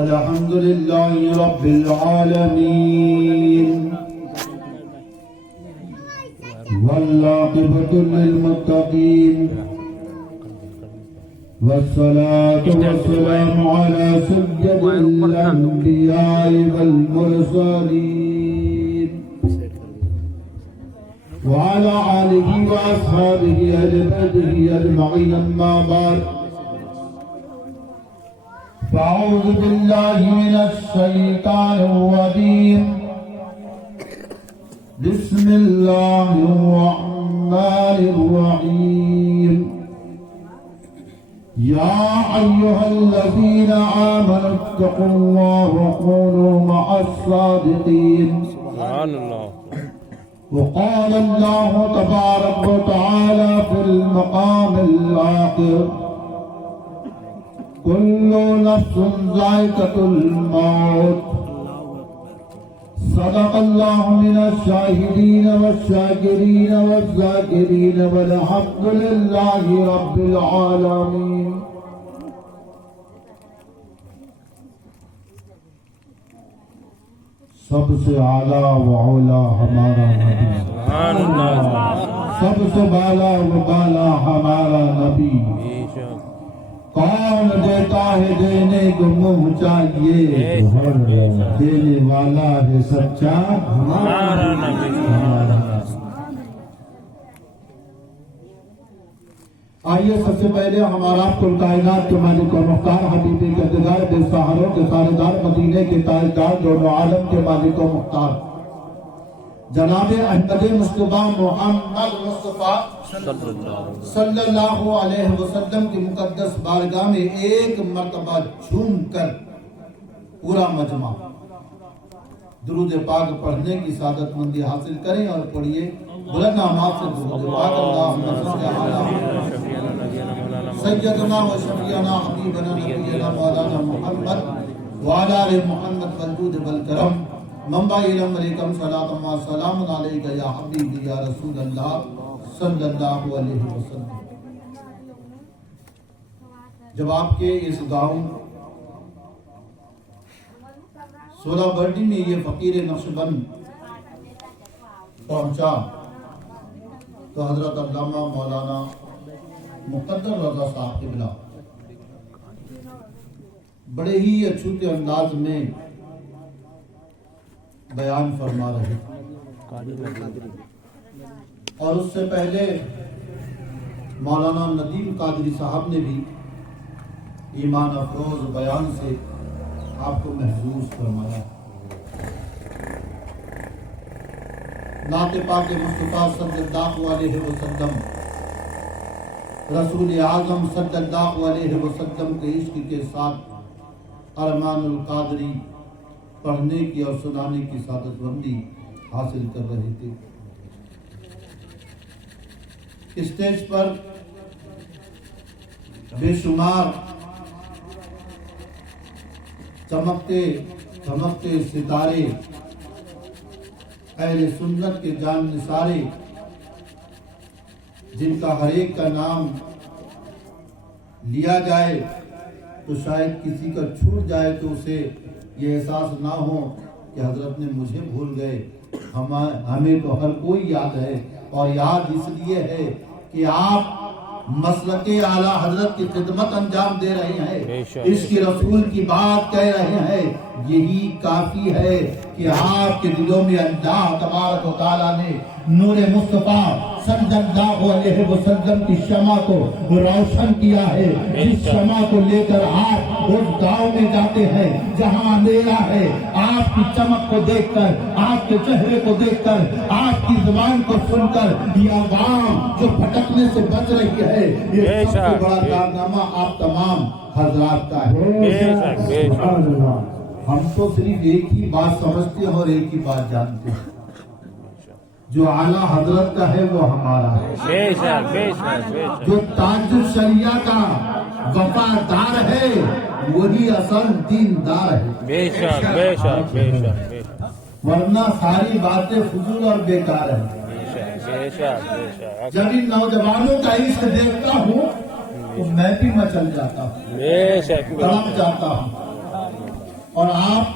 الحمد لله رب العالمين والعاقبة للمتقين والصلاة والسلام على سيد الأنبياء والمرسلين وعلى آله وأصحابه أهل بيته أجمعين أما بعد فأعوذ بالله من الشيطان الرجيم بسم الله الرحمن الرحيم يا أيها الذين آمنوا اتقوا الله وكونوا مع الصادقين سبحان الله. وقال الله تبارك وتعالى في المقام الآخر كل نفس ذائقة الموت صدق الله من الشاهدين والشاكرين والذاكرين والحمد لله رب العالمين. سب سے اعلیٰ و اولا ہمارا نبی، سبحان اللہ. سب سے بالا و بالا ہمارا نبی. بے شک. کون دیتا ہے دینے کو منہ چاہیے، دینے والا ہے سچا ہمارا نبی. آئیے سب سے پہلے ہمارا کل کائنات کے مالک و مختار حبیب کے دیدار بے سہاروں کے تاجدار مدینے کے تاجدار دونوں عالم کے مالک و مختار جناب احمد مصطفیٰ محمد مصطفیٰ صلی اللہ علیہ وسلم کی مقدس بارگاہ میں ایک مرتبہ جھوم کر پورا مجمع درود پاک پڑھنے کی سعادت مندی حاصل کریں اور پڑھیے بلند آواز سے درود پاک. اللہم صل علی سیدنا و شفیعنا حبیبنا نبینا مولانا محمد وعلی آل محمد والجود والکرم. منبع علم علیکم صلاۃ و سلام علیک یا حبیبی یا رسول اللہ صلی اللہ علیہ وسلم. جب آپ کے اس گاؤں سولہ برڈی میں یہ فقیر نقشبند پہنچا تو حضرت علامہ مولانا مقدر رضا صاحب قبلہ بڑے ہی اچھوتے انداز میں بیان فرما رہے اور اس سے پہلے مولانا ندیم قادری صاحب نے بھی ایمان افروز بیان سے آپ کو محظوظ فرمایا. نعت پاک مصطفیٰ صلی اللہ علیہ وسلم رسول اعظم صلی اللہ علیہ وسلم کے عشق کے ساتھ ارمان القادری پڑھنے کی اور سنانے کی سعادت مندی حاصل کر رہے تھے. اسٹیج پر بے شمار چمکتے چمکتے ستارے اہل سنت کے جان نثارے جن کا ہر ایک کا نام لیا جائے تو شاید کسی کا چھوٹ جائے تو اسے یہ احساس نہ ہو کہ حضرت نے مجھے بھول گئے. ہمیں تو ہر کوئی یاد ہے اور یاد اس لیے ہے کہ آپ مسلک اعلیٰ حضرت کی خدمت انجام دے رہے ہیں، اس کی رسول کی بات کہہ رہے ہیں. یہی کافی ہے کہ آپ کے دلوں میں اللہ تبارک و تعالیٰ نے نور مصطفیٰ صلی اللہ علیہ وسلم کی شمع کو روشن کیا ہے. جس شمع کو لے کر آپ اس گاؤں میں جاتے ہیں جہاں اندھیرا ہے، آپ کی چمک کو دیکھ کر، آپ کے چہرے کو دیکھ کر، آپ کی زبان کو سن کر یہ عوام جو بھٹکنے سے بچ رہی ہے، یہ سب سے بڑا کارنامہ آپ تمام حضرات کا ہے. ہم تو صرف ایک ہی بات سمجھتے ہیں اور ایک ہی بات جانتے ہیں، جو اعلیٰ حضرت کا ہے وہ ہمارا ہے. جو تاج الشریعہ کا وفادار ہے وہی اصل دیندار ہے. ورنہ ساری باتیں فضول اور بیکار ہیں. جب ان نوجوانوں کا عشق دیکھتا ہوں تو میں بھی مچل جاتا ہوں، تڑپ جاتا ہوں. और आप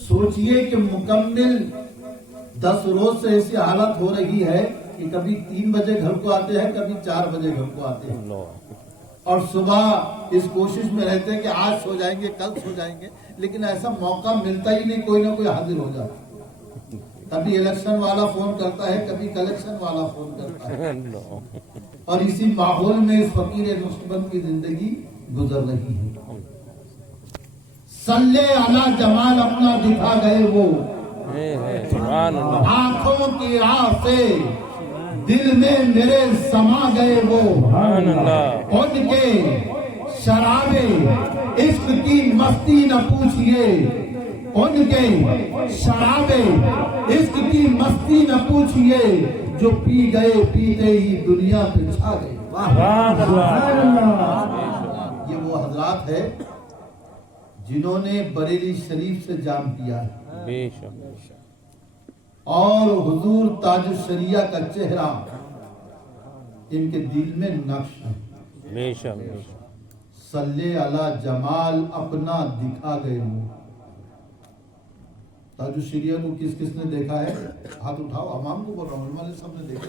सोचिए कि मुकम्मिल 10 रोज से ऐसी हालत हो रही है कि कभी 3 बजे घर को आते हैं, कभी 4 बजे घर को आते हैं, अल्लाह और सुबह इस कोशिश में रहते हैं कि आज सो जाएंगे, कल सो जाएंगे, लेकिन ऐसा मौका मिलता ही नहीं, कोई ना कोई हाजिर हो जाता। कभी इलेक्शन वाला फोन करता है, कभी कलेक्शन वाला फोन करता है, अल्लाह और इसी माहौल में इस फकीर नक्शबंद की जिंदगी गुजर रही है। सल्ले अला जमाल अपना दिखा गए वो, है सुभान अल्लाह आंखों की राह से दिल में मेरे समा गए वो, सुभान अल्लाह उनके शराबे इश्क की मस्ती न पूछिए, उनके शराबे इश्क की मस्ती न पूछिए, जो पी गए पीते ही दुनिया पे छा गए। सुभान अल्लाह ये वो हजरात है जिन्होंने बरेली शरीफ से जाम किया है, बेशक और हुजूर ताजुशरिया का चेहरा इनके दिल में नक्श है। बेशक बेशक सल्ले अला जमाल अपना दिखा गए वो। ताजुशरिया को किस किस ने देखा है? हाथ उठाओ। अवाम को बोल रहा हूँ, वाले सब ने देखा।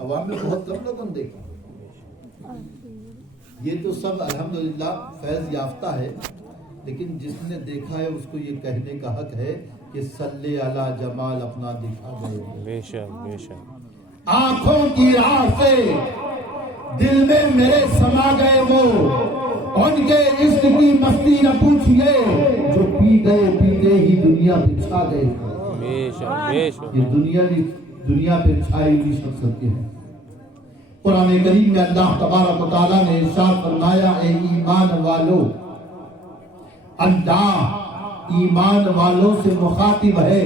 अवाम में बहुत कम लोगों ने देखा। ये तो सब अल्हम्दुलिल्लाह फैज याफ्ता है, लेकिन जिसने देखा है उसको ये कहने का हक है कि सल्ले अला जमाल अपना दिखा गए। बेशक बेशक आंखों की राह से दिल में मेरे समा गए वो, उनके इश्क की मस्ती न पूछिए, जो पी गए पीते ही दुनिया पे छा गए। बेशक बेशक ये दुनिया पे छाई हुई शख्सियत के हैं। कुरान करीम में अल्लाह तबारक व तआला ने इरशाद फरमाया, ए ईमान वालों, अल्लाह ईमान वालों से मुखातिब है,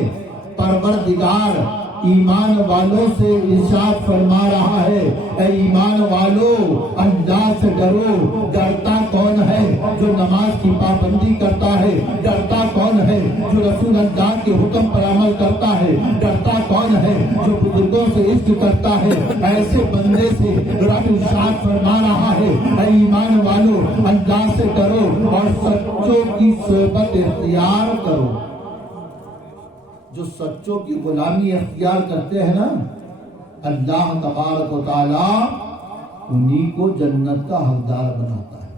परवरदिगार ईमान वालों से इरशाद फरमा रहा है, ऐ ईमान वालों अल्लाह से डरो। डरता कौन है? जो नमाज की पाबंदी करता है। डरता कौन है? जो रसूल अल्लाह के हुक्म पर अमल करता है। डरता कौन है? जो बुजुर्गों से इश्क करता है। ऐसे बंदे से रब इरशाद फरमा रहा है, ऐ ईमान वालों अल्लाह से डरो और सच्चों की सोबत इख्तियार करो। जो सच्चों की गुलामी अख्तियार करते हैं ना, अल्लाह तबारक व तआला उन्हीं को जन्नत का हकदार बनाता है।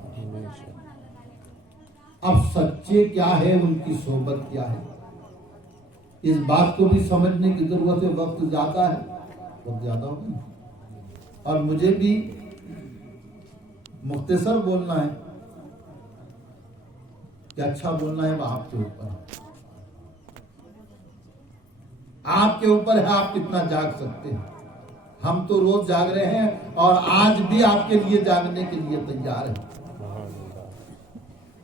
अब सच्चे क्या है, उनकी सोबत क्या है, इस बात को भी समझने की जरूरत है। वक्त जाता है, वक्त ज्यादा हो गया, और मुझे भी मुख्तसर बोलना है कि अच्छा बोलना है, वह आपके ऊपर है। आपके ऊपर है आप कितना जाग सकते हैं। हम तो रोज जाग रहे हैं और आज भी आपके लिए जागने के लिए तैयार हैं।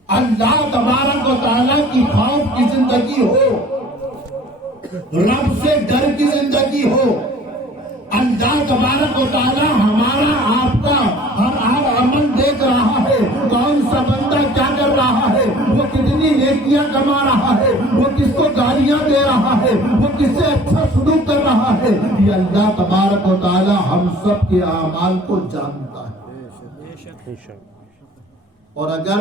अल्लाह तबारक व तआला की खौफ की जिंदगी हो, रब से डर की जिंदगी हो। अल्लाह तबारक व तआला हमारा आपका हर अमल देख रहा है। कौन सा बंदा क्या कर रहा है, वो कितनी नेकियां कमा रहा है, वो किसको गालियां दे रहा है, वो किससे अच्छा सलूक कर रहा है। ये अल्लाह तबारक व तआला हम सब के आमाल को जानता है। और अगर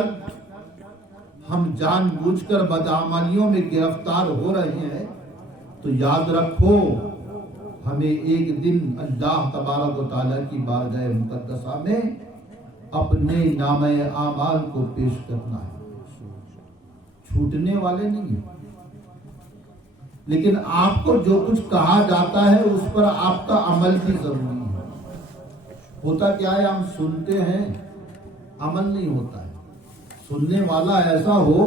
हम जानबूझकर बदअमलियों में गिरफ्तार हो रहे हैं तो याद रखो, हमें एक दिन अल्लाह तबारक व तआला की बारगाह मुकद्दसा में अपने नामे आमाल को पेश करना है। छूटने वाले नहीं है, लेकिन आपको जो कुछ कहा जाता है उस पर आपका अमल भी जरूरी है। होता क्या है, हम सुनते हैं, अमल नहीं होता है। सुनने वाला ऐसा हो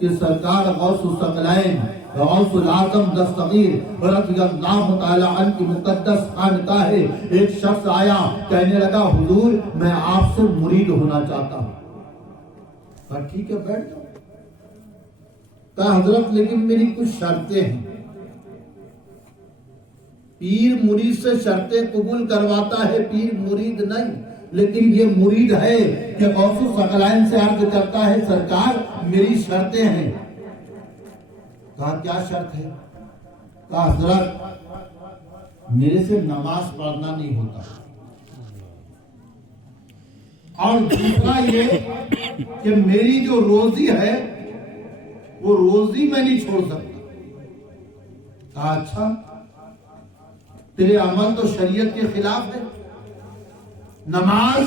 कि सरकार गौसुल सकलैन गौसुल आजम दस्तगीर रज़ियल्लाहु तआला अन्हु की मुक़द्दस खानकाह है। एक शख्स आया, कहने लगा, हुजूर मैं आपसे मुरीद होना चाहता हूँ। कहा ठीक है, बैठ जाओ। कहा हजरत लेकिन मेरी कुछ शर्तें हैं। पीर मुरीद से शर्तें कबूल करवाता है, पीर मुरीद नहीं। लेकिन ये मुरीद है कि गौसुल सकलैन से अर्ज करता है, सरकार मेरी शर्तें हैं। कहा क्या शर्त है? कहा हजरत मेरे से नमाज पढ़ना नहीं होता, और दूसरा ये کہ میری جو روزی ہے وہ روزی میں نہیں چھوڑ سکتا. کہا اچھا تیرے عمل تو شریعت کے خلاف ہے. نماز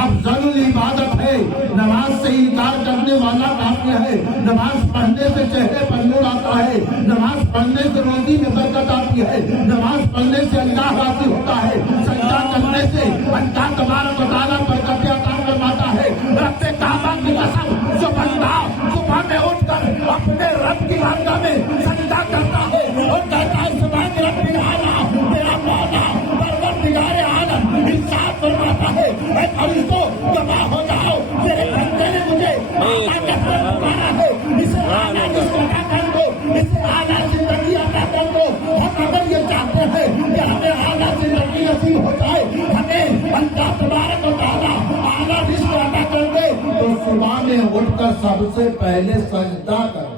افضل العبادت ہے. نماز سے انکار کرنے والا کافر ہے. نماز پڑھنے سے چہرے پر نور آتا ہے. نماز پڑھنے سے روزی میں برکت آتی ہے. نماز پڑھنے سے اللہ راضی ہوتا ہے. سجدہ کرنے سے اللہ تبارک و تعالیٰ برکتیں عطا فرماتا ہے. رب کعبہ کی قسم جو بندہ صبح میں اٹھ کر اپنے رب کی بارگاہ میں سجدہ کرتا ہے اور کہتا ہے سبحان رب العالی میرا مولا پروردگار عالم ارشاد فرماتا ہے اے فرشتوں گواہ ہو جاؤ میرے بندے نے مجھے پکارا ہے. اسے اعلیٰ رزق عطا کر دو. اسے اعلیٰ زندگی عطا کر دو. ہم اگر یہ چاہتے ہیں کہ ہمیں اعلیٰ زندگی نصیب ہو جائے ہمیں اللہ تبارک و تعالیٰ اعلیٰ رزق عطا کر دے تو صبح میں اٹھ کر سب سے پہلے سجدہ کرو.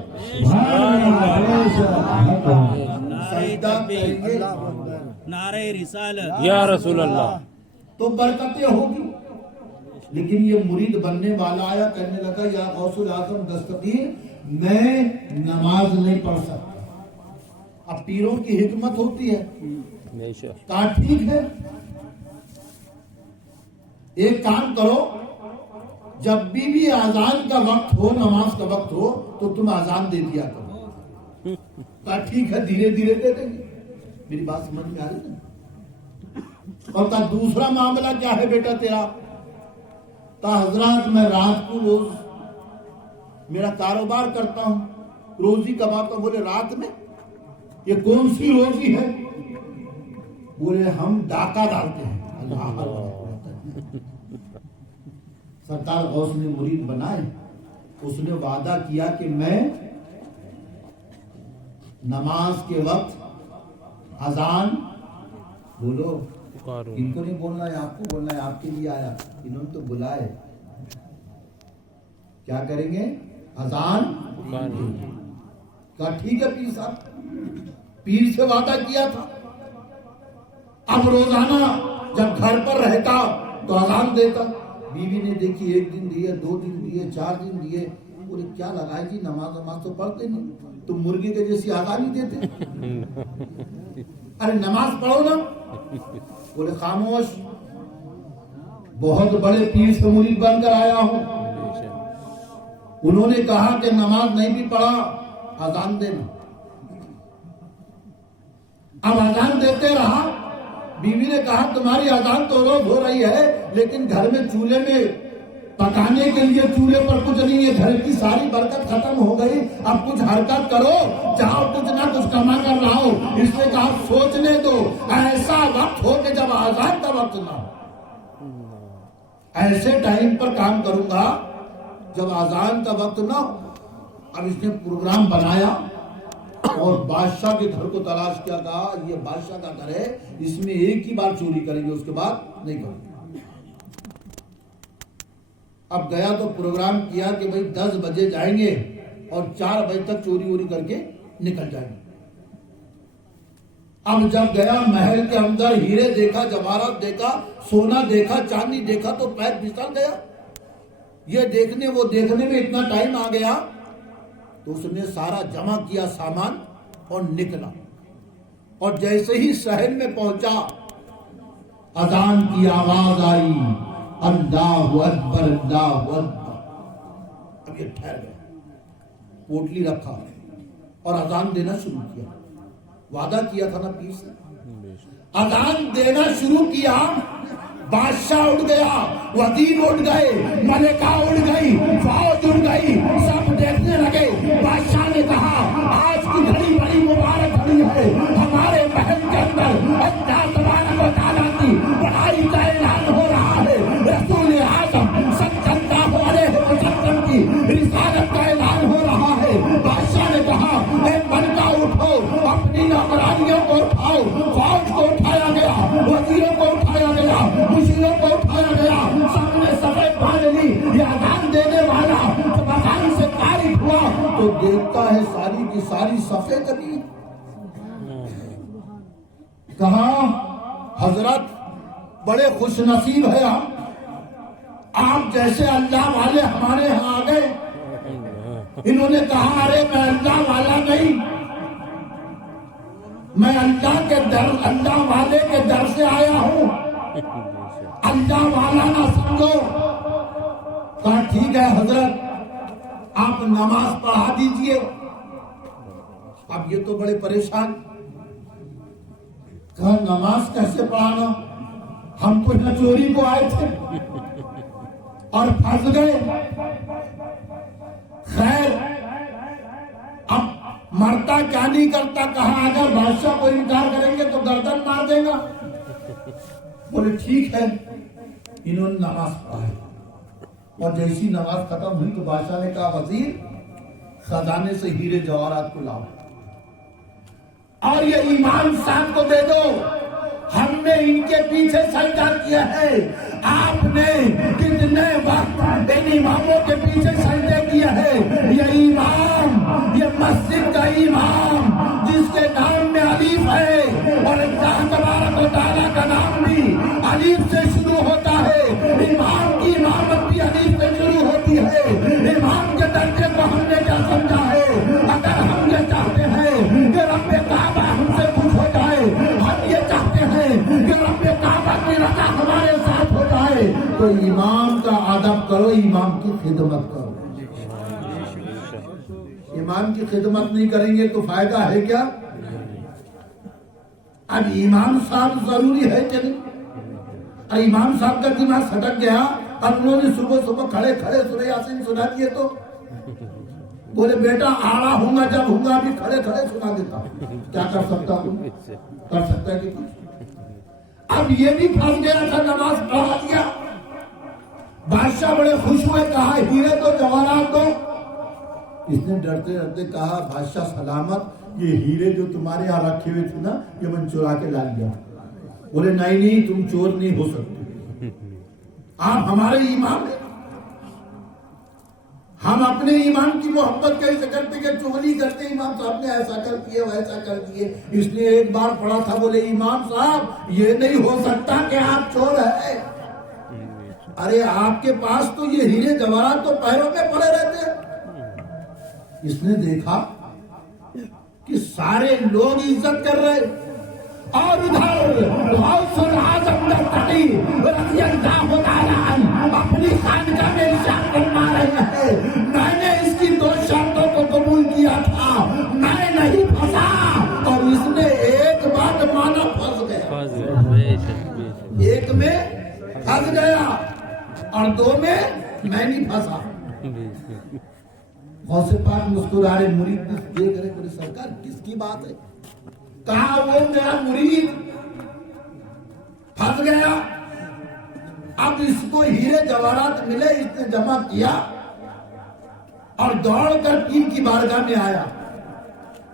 نعرہ رسالت یا رسول اللہ. تو برکتیں ہوگی. لیکن یہ مرید بننے والا آیا کہنے لگا یا غوث الاعظم دستگیر میں نماز نہیں پڑھ سکتا. اب پیروں کی حکمت ہوتی ہے. بے شک. کہا ٹھیک ہے ایک کام کرو جب بھی اذان کا وقت ہو نماز کا وقت ہو تو تم اذان دے دیا کرو. کہا ٹھیک ہے دھیرے دھیرے دے دیں گے. میری بات سمجھ میں آ رہی نا. اور کہا دوسرا معاملہ کیا ہے بیٹا تیرا. کہا حضرات میں رات کو روز میرا کاروبار کرتا ہوں روزی کماتا ہوں. بولے رات میں یہ کون سی روزی ہے. بولے ہم ڈاکہ ڈالتے ہیں. اللہ سرکار غوث نے مرید بنائے. اس نے وعدہ کیا کہ میں نماز کے وقت اذان بولو ان کو نہیں بولنا ہے آپ کو بولنا ہے. آپ کے لیے آیا انہوں نے تو بلائے. کیا کریں گے اذان. کہا ٹھیک ہے پیر صاحب. پیر سے وعدہ کیا تھا. اب روزانہ جب گھر پر رہتا تو اذان دیتا. بیوی نے دیکھی 1 دن دیے 2 دن دیے 4 دن دیے. بولے کیا لگائے جی نماز تو پڑھتے نہیں تم مرغی کے جیسی اذان ہی دیتے. ارے نماز پڑھو نا. بولے خاموش بہت بڑے پیر سے مرید بن کر آیا ہوں. انہوں نے کہا کہ نماز نہیں بھی پڑھا اذان دینا. اب اذان دیتے رہا. بیوی نے کہا تمہاری اذان تو روز ہو رہی ہے لیکن گھر میں چولہے میں پکانے کے لیے چولہے پر کچھ نہیں ہے. گھر کی ساری برکت ختم ہو گئی. اب کچھ حرکت کرو جاؤ کچھ نہ کچھ کما کر لاؤ. اس نے کہا سوچنے دو ایسا وقت ہو کہ جب اذان کا وقت نہ ہو. ایسے ٹائم پر کام کروں گا جب اذان کا وقت نہ ہو. اب اس نے پروگرام بنایا اور بادشاہ کے گھر کو تلاش کیا. کہا یہ بادشاہ کا گھر ہے اس میں ایک ہی بار چوری کریں گے اس کے بعد نہیں کریں گے. اب گیا تو پروگرام کیا کہ بھئی 10 بجے جائیں گے اور 4 بجے تک چوری ووری کر کے نکل جائیں گے. اب جب گیا محل کے اندر ہیرے دیکھا جواہرات دیکھا سونا دیکھا چاندی دیکھا تو پیر پھسل گیا. یہ دیکھنے وہ دیکھنے میں اتنا ٹائم آ گیا تو اس نے سارا جمع کیا سامان اور نکلا. اور جیسے ہی شہر میں پہنچا اذان کی آواز آئی اللہ اکبر اللہ اکبر. اب یہ ٹھہر گیا پوٹلی رکھا اور اذان دینا شروع کیا. وعدہ کیا تھا نا پیر سے. اذان دینا شروع کیا. بادشاہ اٹھ گیا وزیر اٹھ گئے ملکہ اٹھ گئی فوج اٹھ گئی. سب دیکھنے لگے. بادشاہ نے کہا آج کی گھڑی بڑی مبارک گھڑی ہے. ہمارے محل کے اندر اللہ تبارک و تعالیٰ کی بڑائی کا اعلان ہو رہا ہے. رسول اعظم صلی اللہ علیہ وسلم کی رسالت کا اعلان ہو رہا ہے. بادشاہ نے کہا اے ملکہ اٹھو اپنی نوکرانیوں کو اٹھاؤ. فوج کو اٹھایا گیا وزیروں کو اٹھایا گیا مشیروں کو اٹھایا گیا. سب نے سفید پہن لی. یہ اذان دینے والا جب اذان سے فارغ ہوا تو دیکھتا ہے ساری کی ساری سفید چلی. کہا حضرت بڑے خوش نصیب ہے ہم. آپ جیسے اللہ والے ہمارے یہاں آ گئے. انہوں نے کہا ارے میں اللہ والا نہیں, میں اللہ والے کے در سے آیا ہوں, اللہ والا نہ سمجھو. کہا ٹھیک ہے حضرت آپ نماز پڑھا دیجئے. اب یہ تو بڑے پریشان. کہا نماز کیسے پڑھانا, ہم کو نہ چوری کو آئے تھے اور پھنس گئے. خیر اب مرتا کیا نہیں کرتا. کہا اگر بادشاہ کو انکار کریں گے تو گردن مار دے گا. بولے ٹھیک ہے. انہوں نے نماز پڑھائی اور جیسی نماز ختم ہوئی تو بادشاہ نے کہا وزیر خزانے سے ہیرے جواہرات کو لاؤ اور یہ امام صاحب کو دے دو. ہم نے ان کے پیچھے سجدہ کیا ہے. آپ نے کتنے وقت ان اماموں کے پیچھے سجدے کیا ہے. یہ امام, یہ مسجد کا امام جس کے نام میں الف ہے اور اللہ تبارک و تعالیٰ کا نام بھی الف سے شروع ہوتا ہے. امام کی امامت بھی الف سے شروع ہوتی ہے. امام کے درجے کو ہم نے کیا سمجھا ہے. اگر ہم یہ چاہتے ہیں کہ رب کعبہ ہم سے خوش ہو جائے, ہم یہ چاہتے ہیں کہ رب کعبہ کی رضا ہمارے ساتھ ہو جائے, تو امام کا ادب کرو, امام کی خدمت کرو. امام کی خدمت نہیں کریں گے تو فائدہ ہے کیا. اب امام صاحب ضروری ہے کہ نہیں. امام صاحب کا دماغ سٹک گیا اور انہوں نے صبح کھڑے سورہ یاسین سنا دیے تو بولے بیٹا آڑا ہوں گا جب ہوں گا ابھی کھڑے سنا دیتا. کیا کر سکتا ہوں, کر سکتا ہے کہ اب یہ بھی پھنس گیا تھا. نماز پڑھا دیا. بادشاہ بڑے خوش ہوئے. کہا ہیرے تو جواہرات دو. اس نے ڈرتے ڈرتے کہا بادشاہ سلامت, یہ ہیرے جو تمہارے یہاں رکھے ہوئے تھے نا یہ میں چورا کے لا لیا. بولے نہیں تم چور نہیں ہو سکتے, آپ ہمارے امام ہیں. ہم اپنے ایمان کی محبت کیسے کرتے کہ چغلی کرتے امام صاحب نے ایسا کر دیے ویسا کر دیے. اس لیے ایک بار پڑھا تھا. بولے امام صاحب یہ نہیں ہو سکتا کہ آپ چور ہیں. ارے آپ کے پاس تو یہ ہیرے جواہرات تو پیروں میں پڑے رہتے ہیں. اس نے دیکھا کہ سارے لوگ عزت کر رہے اور ادھر غوث الاعظم رضی اللہ تعالیٰ عنہ اپنی خانقاہ میں ارشاد فرما رہے ہیں میں نے اس کی 2 شرطوں کو قبول کیا تھا, میں نہیں پھنسا. اور اس نے ایک بات مانا پھنس گیا. ایک میں پھنس گیا اور 2 میں میں نہیں پھنسا. غوث پاک مسکرائے, مرید دیکھ رہے بولے سرکار کس کی بات ہے. کہا وہ میرا مرید پھنس گیا. اب اس کو ہیرے جواہرات ملے, اس نے جمع کیا اور دوڑ کر پیر کی بارگاہ میں آیا.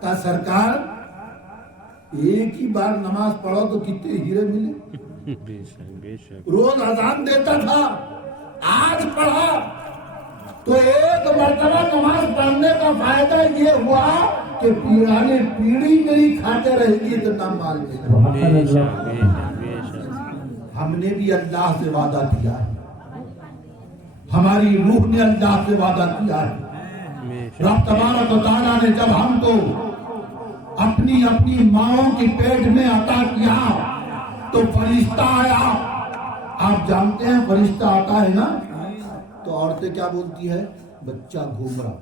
کہا سرکار ایک ہی بار نماز پڑھو تو کتنے ہیرے ملے. روز اذان دیتا تھا, آج پڑھا تو ایک مرتبہ نماز پڑھنے کا فائدہ یہ ہوا کہ پیرانی پیڑھی میری کھاتے رہے گی تو نہ مال ملے. ہم نے بھی اللہ سے وعدہ کیا ہے, ہماری روح نے اللہ سے وعدہ کیا ہے. رب تبارک و تعالیٰ نے جب ہم کو اپنی ماؤں کی پیٹ میں عطا کیا تو فرشتہ آیا. آپ جانتے ہیں فرشتہ آتا ہے نا تو عورتیں کیا بولتی ہے, بچہ گھوم رہا.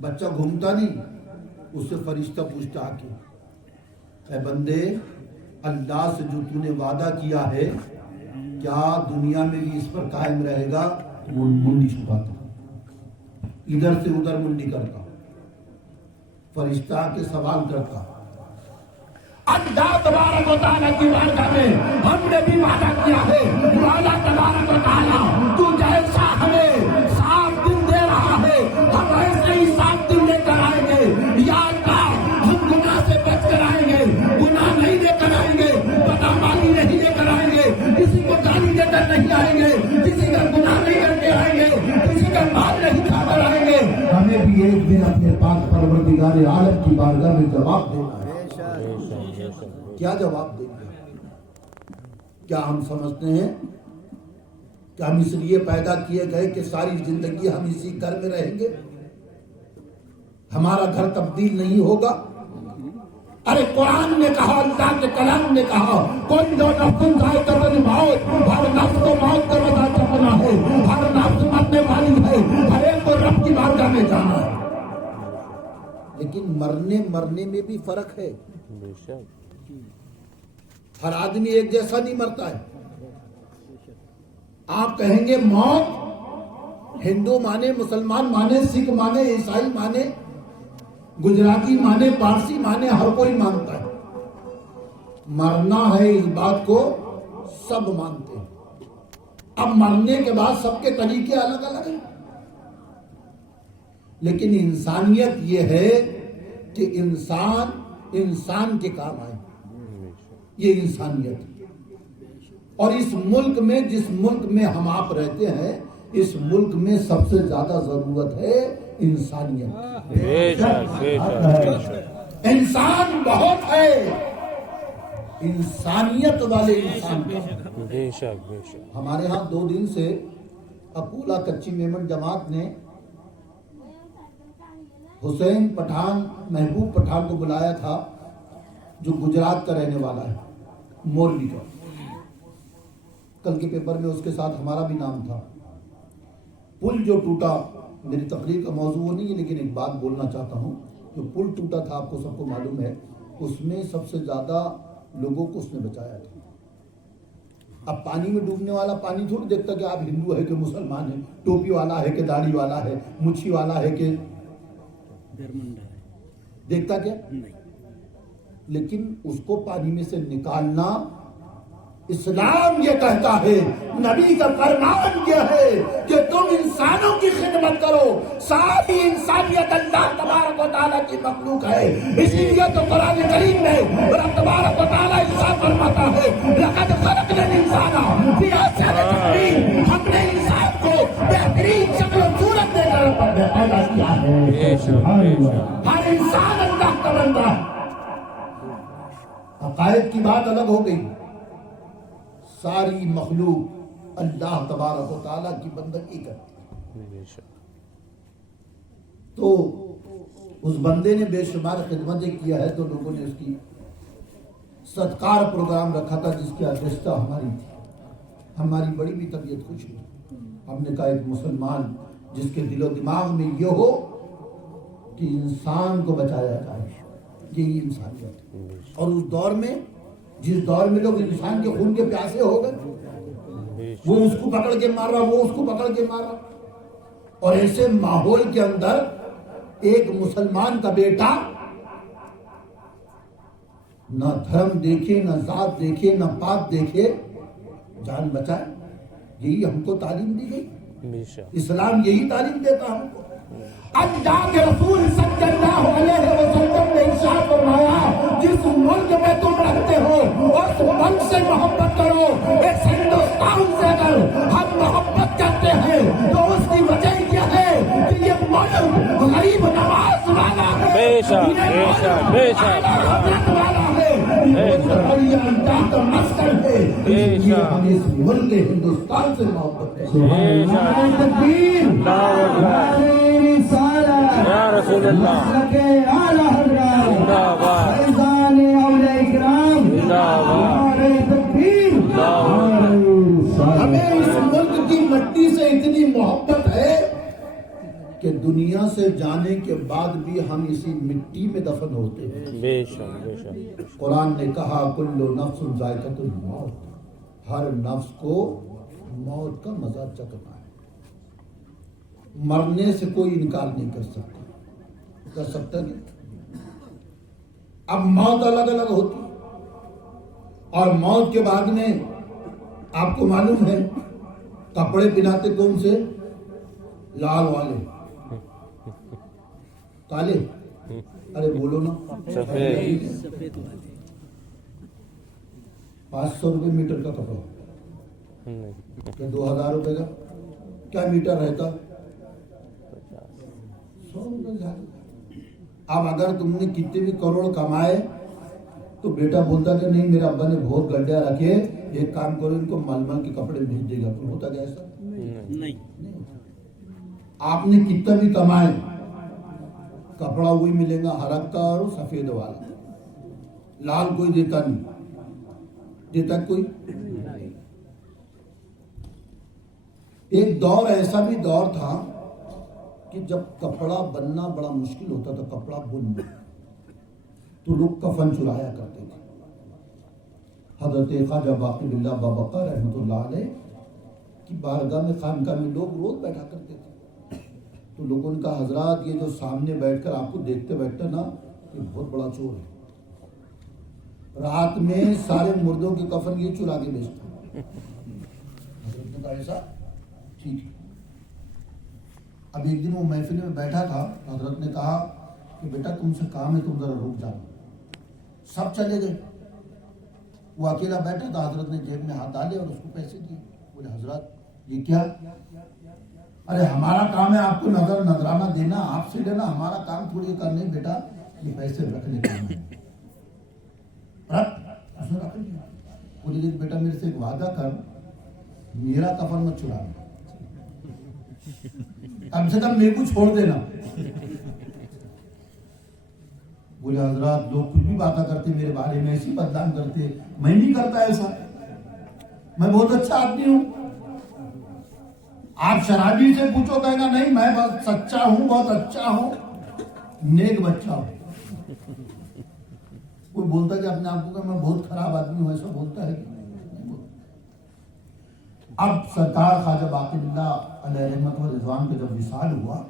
بچہ گھومتا نہیں, اس سے فرشتہ پوچھتا آ کے اے بندے اللہ سے جو تو نے وعدہ کیا ہے کیا دنیا میں بھی اس پر قائم رہے گا. منڈی چھپاتا, ادھر سے ادھر منڈی کرتا. فرشتہ آ کے سوال کرتا, اللہ تبارک و تعالیٰ کی بارگاہ میں ہم نے بھی وعدہ کیا ہے, اللہ تبارک و تعالیٰ تو جیسا ہمیں 7 دن دے رہا ہے ہم ایسے ہی 7 دن لے کر آئیں گے. یا اللہ ہم گناہ سے بچ کر آئیں گے, گناہ نہیں لے کر آئیں گے, بدعمالی نہیں لے کر آئیں گے, کسی کو گالی دے کر نہیں آئیں گے, کسی کا گناہ نہیں کر کے آئیں گے, کسی کا مال نہیں کھا کر آئیں گے. ہمیں بھی ایک دن اپنے پاک پروردگار عالم کی بارگاہ میں جواب دینا ہے. کیا جواب دیں گے؟ کیا ہم سمجھتے ہیں کہ ہم اس لیے پیدا کیے گئے کہ ساری زندگی ہم اسی گھر میں رہیں گے، ہمارا گھر تبدیل نہیں ہوگا؟ ارے قرآن نے کہا، اللہ کے کلام نے کہا، کوئی جو نفس ذائقۃ الموت، ہر نفس کو موت کا مزہ چکھنا ہے، ہر نفس مرنے والی ہے، ہر ایک کو رب کی بارگاہ میں جانا ہے۔ لیکن مرنے میں بھی فرق ہے، بے شک ہر آدمی ایک جیسا نہیں مرتا ہے۔ آپ کہیں گے موت، ہندو مانے، مسلمان مانے، سکھ مانے، عیسائی مانے، گجراتی مانے، پارسی مانے، ہر کوئی مانتا ہے۔ مرنا ہے، اس بات کو سب مانتے ہیں۔ اب مرنے کے بعد سب کے طریقے الگ الگ ہیں، لیکن انسانیت یہ ہے کہ انسان کے کام آئے، یہ انسانیت ہے۔ اور اس ملک میں، جس ملک میں ہم آپ رہتے ہیں، اس ملک میں سب سے زیادہ ضرورت ہے انسانیت۔ بے شک بے شک بے شک انسان بہت ہے، انسانیت والے انسان کا۔ بے شک بے شک ہمارے ہاں 2 دن سے اکولا کچی میمن جماعت نے حسین پٹھان، محبوب پٹھان کو بلایا تھا، جو گجرات کا رہنے والا ہے، موربی کا۔ کل کے پیپر میں اس کے ساتھ ہمارا بھی نام تھا۔ پل جو ٹوٹا، میری تقریر کا موضوع وہ نہیں ہے، لیکن ایک بات بولنا چاہتا ہوں۔ جو پل ٹوٹا تھا، آپ کو سب کو معلوم ہے، اس میں سب سے زیادہ لوگوں کو اس نے بچایا تھا۔ اب پانی میں ڈوبنے والا پانی تھوڑی دیکھتا کہ آپ ہندو ہے کہ مسلمان ہے، ٹوپی والا ہے کہ داڑھی والا ہے، مچھی والا ہے کہ دیکھتا کیا؟ لیکن اس کو پانی میں سے نکالنا، اسلام یہ کہتا ہے، نبی کا فرمان یہ ہے کہ تم انسانوں کی خدمت کرو۔ ساری انسانیت اللہ تبارک و تعالیٰ کی مخلوق ہے، اسی لیے تو قرآن کریم میں رب تبارک و تعالیٰ ارشاد فرماتا ہے، لقد خلقنا الانسان فی احسن تقویم، ہم نے انسان کو بہترین شکل و صورت دے کر پیدا کیا ہے۔ بے شک بے شک ہر انسان اللہ کا بندہ ہے۔ عقائد کی بات الگ ہو گئی، ساری مخلوق اللہ تبارک و تعالیٰ کی بندگی کرتی ہے۔ بے شک تو اس بندے نے بے شمار خدمتیں کیا ہے، تو لوگوں نے اس کی ستکار پروگرام رکھا تھا، جس کی اध्यکشتا ہماری تھی۔ ہماری بڑی بھی طبیعت خوش ہوئی۔ ہم نے کہا ایک مسلمان جس کے دل و دماغ میں یہ ہو کہ انسان کو بچایا جائے، یہی انسانیت ہے۔ اور اس دور میں، جس دور میں لوگ انسان کے خون کے پیاسے ہو گئے، وہ اس کو پکڑ کے مار رہا، وہ اس کو پکڑ کے مار رہا، اور ایسے ماحول کے اندر ایک مسلمان کا بیٹا نہ دھرم دیکھے، نہ ذات دیکھے، نہ پات دیکھے، جان بچائے۔ یہی ہم کو تعلیم دی گئی، بے شک اسلام یہی تعلیم دیتا ہم کو۔ اللہ کے رسول صلی اللہ علیہ وسلم نے ارشاد فرمایا، جس ملک میں تم رہتے ہو اس ملک سے محبت کرو۔ اس ہندوستان سے اگر ہم محبت کرتے ہیں تو اس کی وجہ یہ ہے کہ یہ ملک غریب نواز والا ہے، بے شک بے شک بے شک حضرت والا ہے، اللہ کا مسکن ہے، اس لیے ہم اس ملک ہندوستان سے محبت کرتے ہیں۔ یا رسول اللہ زندہ باد زندہ باد۔ ہمیں اس ملک کی مٹی سے اتنی محبت ہے کہ دنیا سے جانے کے بعد بھی ہم اسی مٹی میں دفن ہوتے ہیں۔ بے شک بے شک قرآن نے کہا کل نفس ذائقۃ الموت، ہر نفس کو موت کا مزہ چکھنا ہے۔ مرنے سے کوئی انکار نہیں کر سکتا، کر سکتا نہیں۔ اب موت الگ الگ ہوتی، اور موت کے بعد میں آپ کو معلوم ہے کپڑے پہناتے کون سے؟ لال والے، کالے، ارے بولو نا، سفید 500 روپے میٹر کا کپڑا نہیں، یا 2000 روپے کا کیا میٹر رہتا؟ 100 روپے زیادہ۔ اب اگر تم نے کتنے بھی کروڑ کمائے تو بیٹا بولتا کہ نہیں، میرے ابا نے بہت گڈھا رکھے، ایک کام کرو ان کو ململ کے کپڑے بھیج دے گا، تو ہوتا کیا ایسا؟ نہیں آپ نے کتنا بھی کمائے کپڑا وہی ملے گا ہرک کا اور سفید والا، لال کوئی دیتا نہیں، دیتا کوئی؟ ایک دور ایسا بھی دور تھا کہ جب کپڑا بننا بڑا مشکل ہوتا تھا، کپڑا بننا، تو لوگ کفن چرایا کرتے تھے۔ حضرت خواجہ باقی باللہ بابقہ رحمۃ اللہ علیہ کی بارگاہ میں خانقاہ میں لوگ روز بیٹھا کرتے تھے، تو لوگوں نے کہا حضرات یہ جو سامنے بیٹھ کر آپ کو دیکھتے بیٹھتے نا، یہ بہت بڑا چور ہے، رات میں سارے مردوں کے کفن یہ چرا کے بیچتا ہے۔ حضرت نے کہا ایسا؟ ٹھیک ہے۔ اب ایک دن وہ محفل میں بیٹھا تھا، حضرت نے کہا کہ بیٹا تم سے کام ہے، تم ذرا رک جاؤ۔ سب چلے گئے، وہ اکیلا بیٹھا تھا، حضرت نے جیب میں ہاتھ ڈالے اور اس کو پیسے دیے۔ بولے حضرت یہ کیا؟ ارے ہمارا کام ہے آپ کو نذرانہ دینا، آپ سے لینا، ہمارا کام تھوڑی کرنے بیٹا، یہ پیسے رکھنے کا ہے۔ اس نے رکھ لیا۔ بولے کہ بیٹا میرے سے ایک وعدہ کر، میرا کفن مت چرانا، کم سے کم میرے کو چھوڑ دینا۔ بولے حضرات لوگ کچھ بھی باتیں کرتے میرے بارے میں، ایسی بدنام کرتے، میں نہیں کرتا ایسا، میں بہت اچھا آدمی ہوں۔ آپ شرابی سے پوچھو کہے گا نہیں میں بہت سچا ہوں، بہت اچھا ہوں، نیک بچہ ہوں۔ کوئی بولتا ہے کہ اپنے آپ کو کہ میں بہت خراب آدمی ہوں، ایسا بولتا ہے کہ اب سرکار خواجہ باقی باللہ علیہ رحمت و رضوان کا جب وصال ہوا،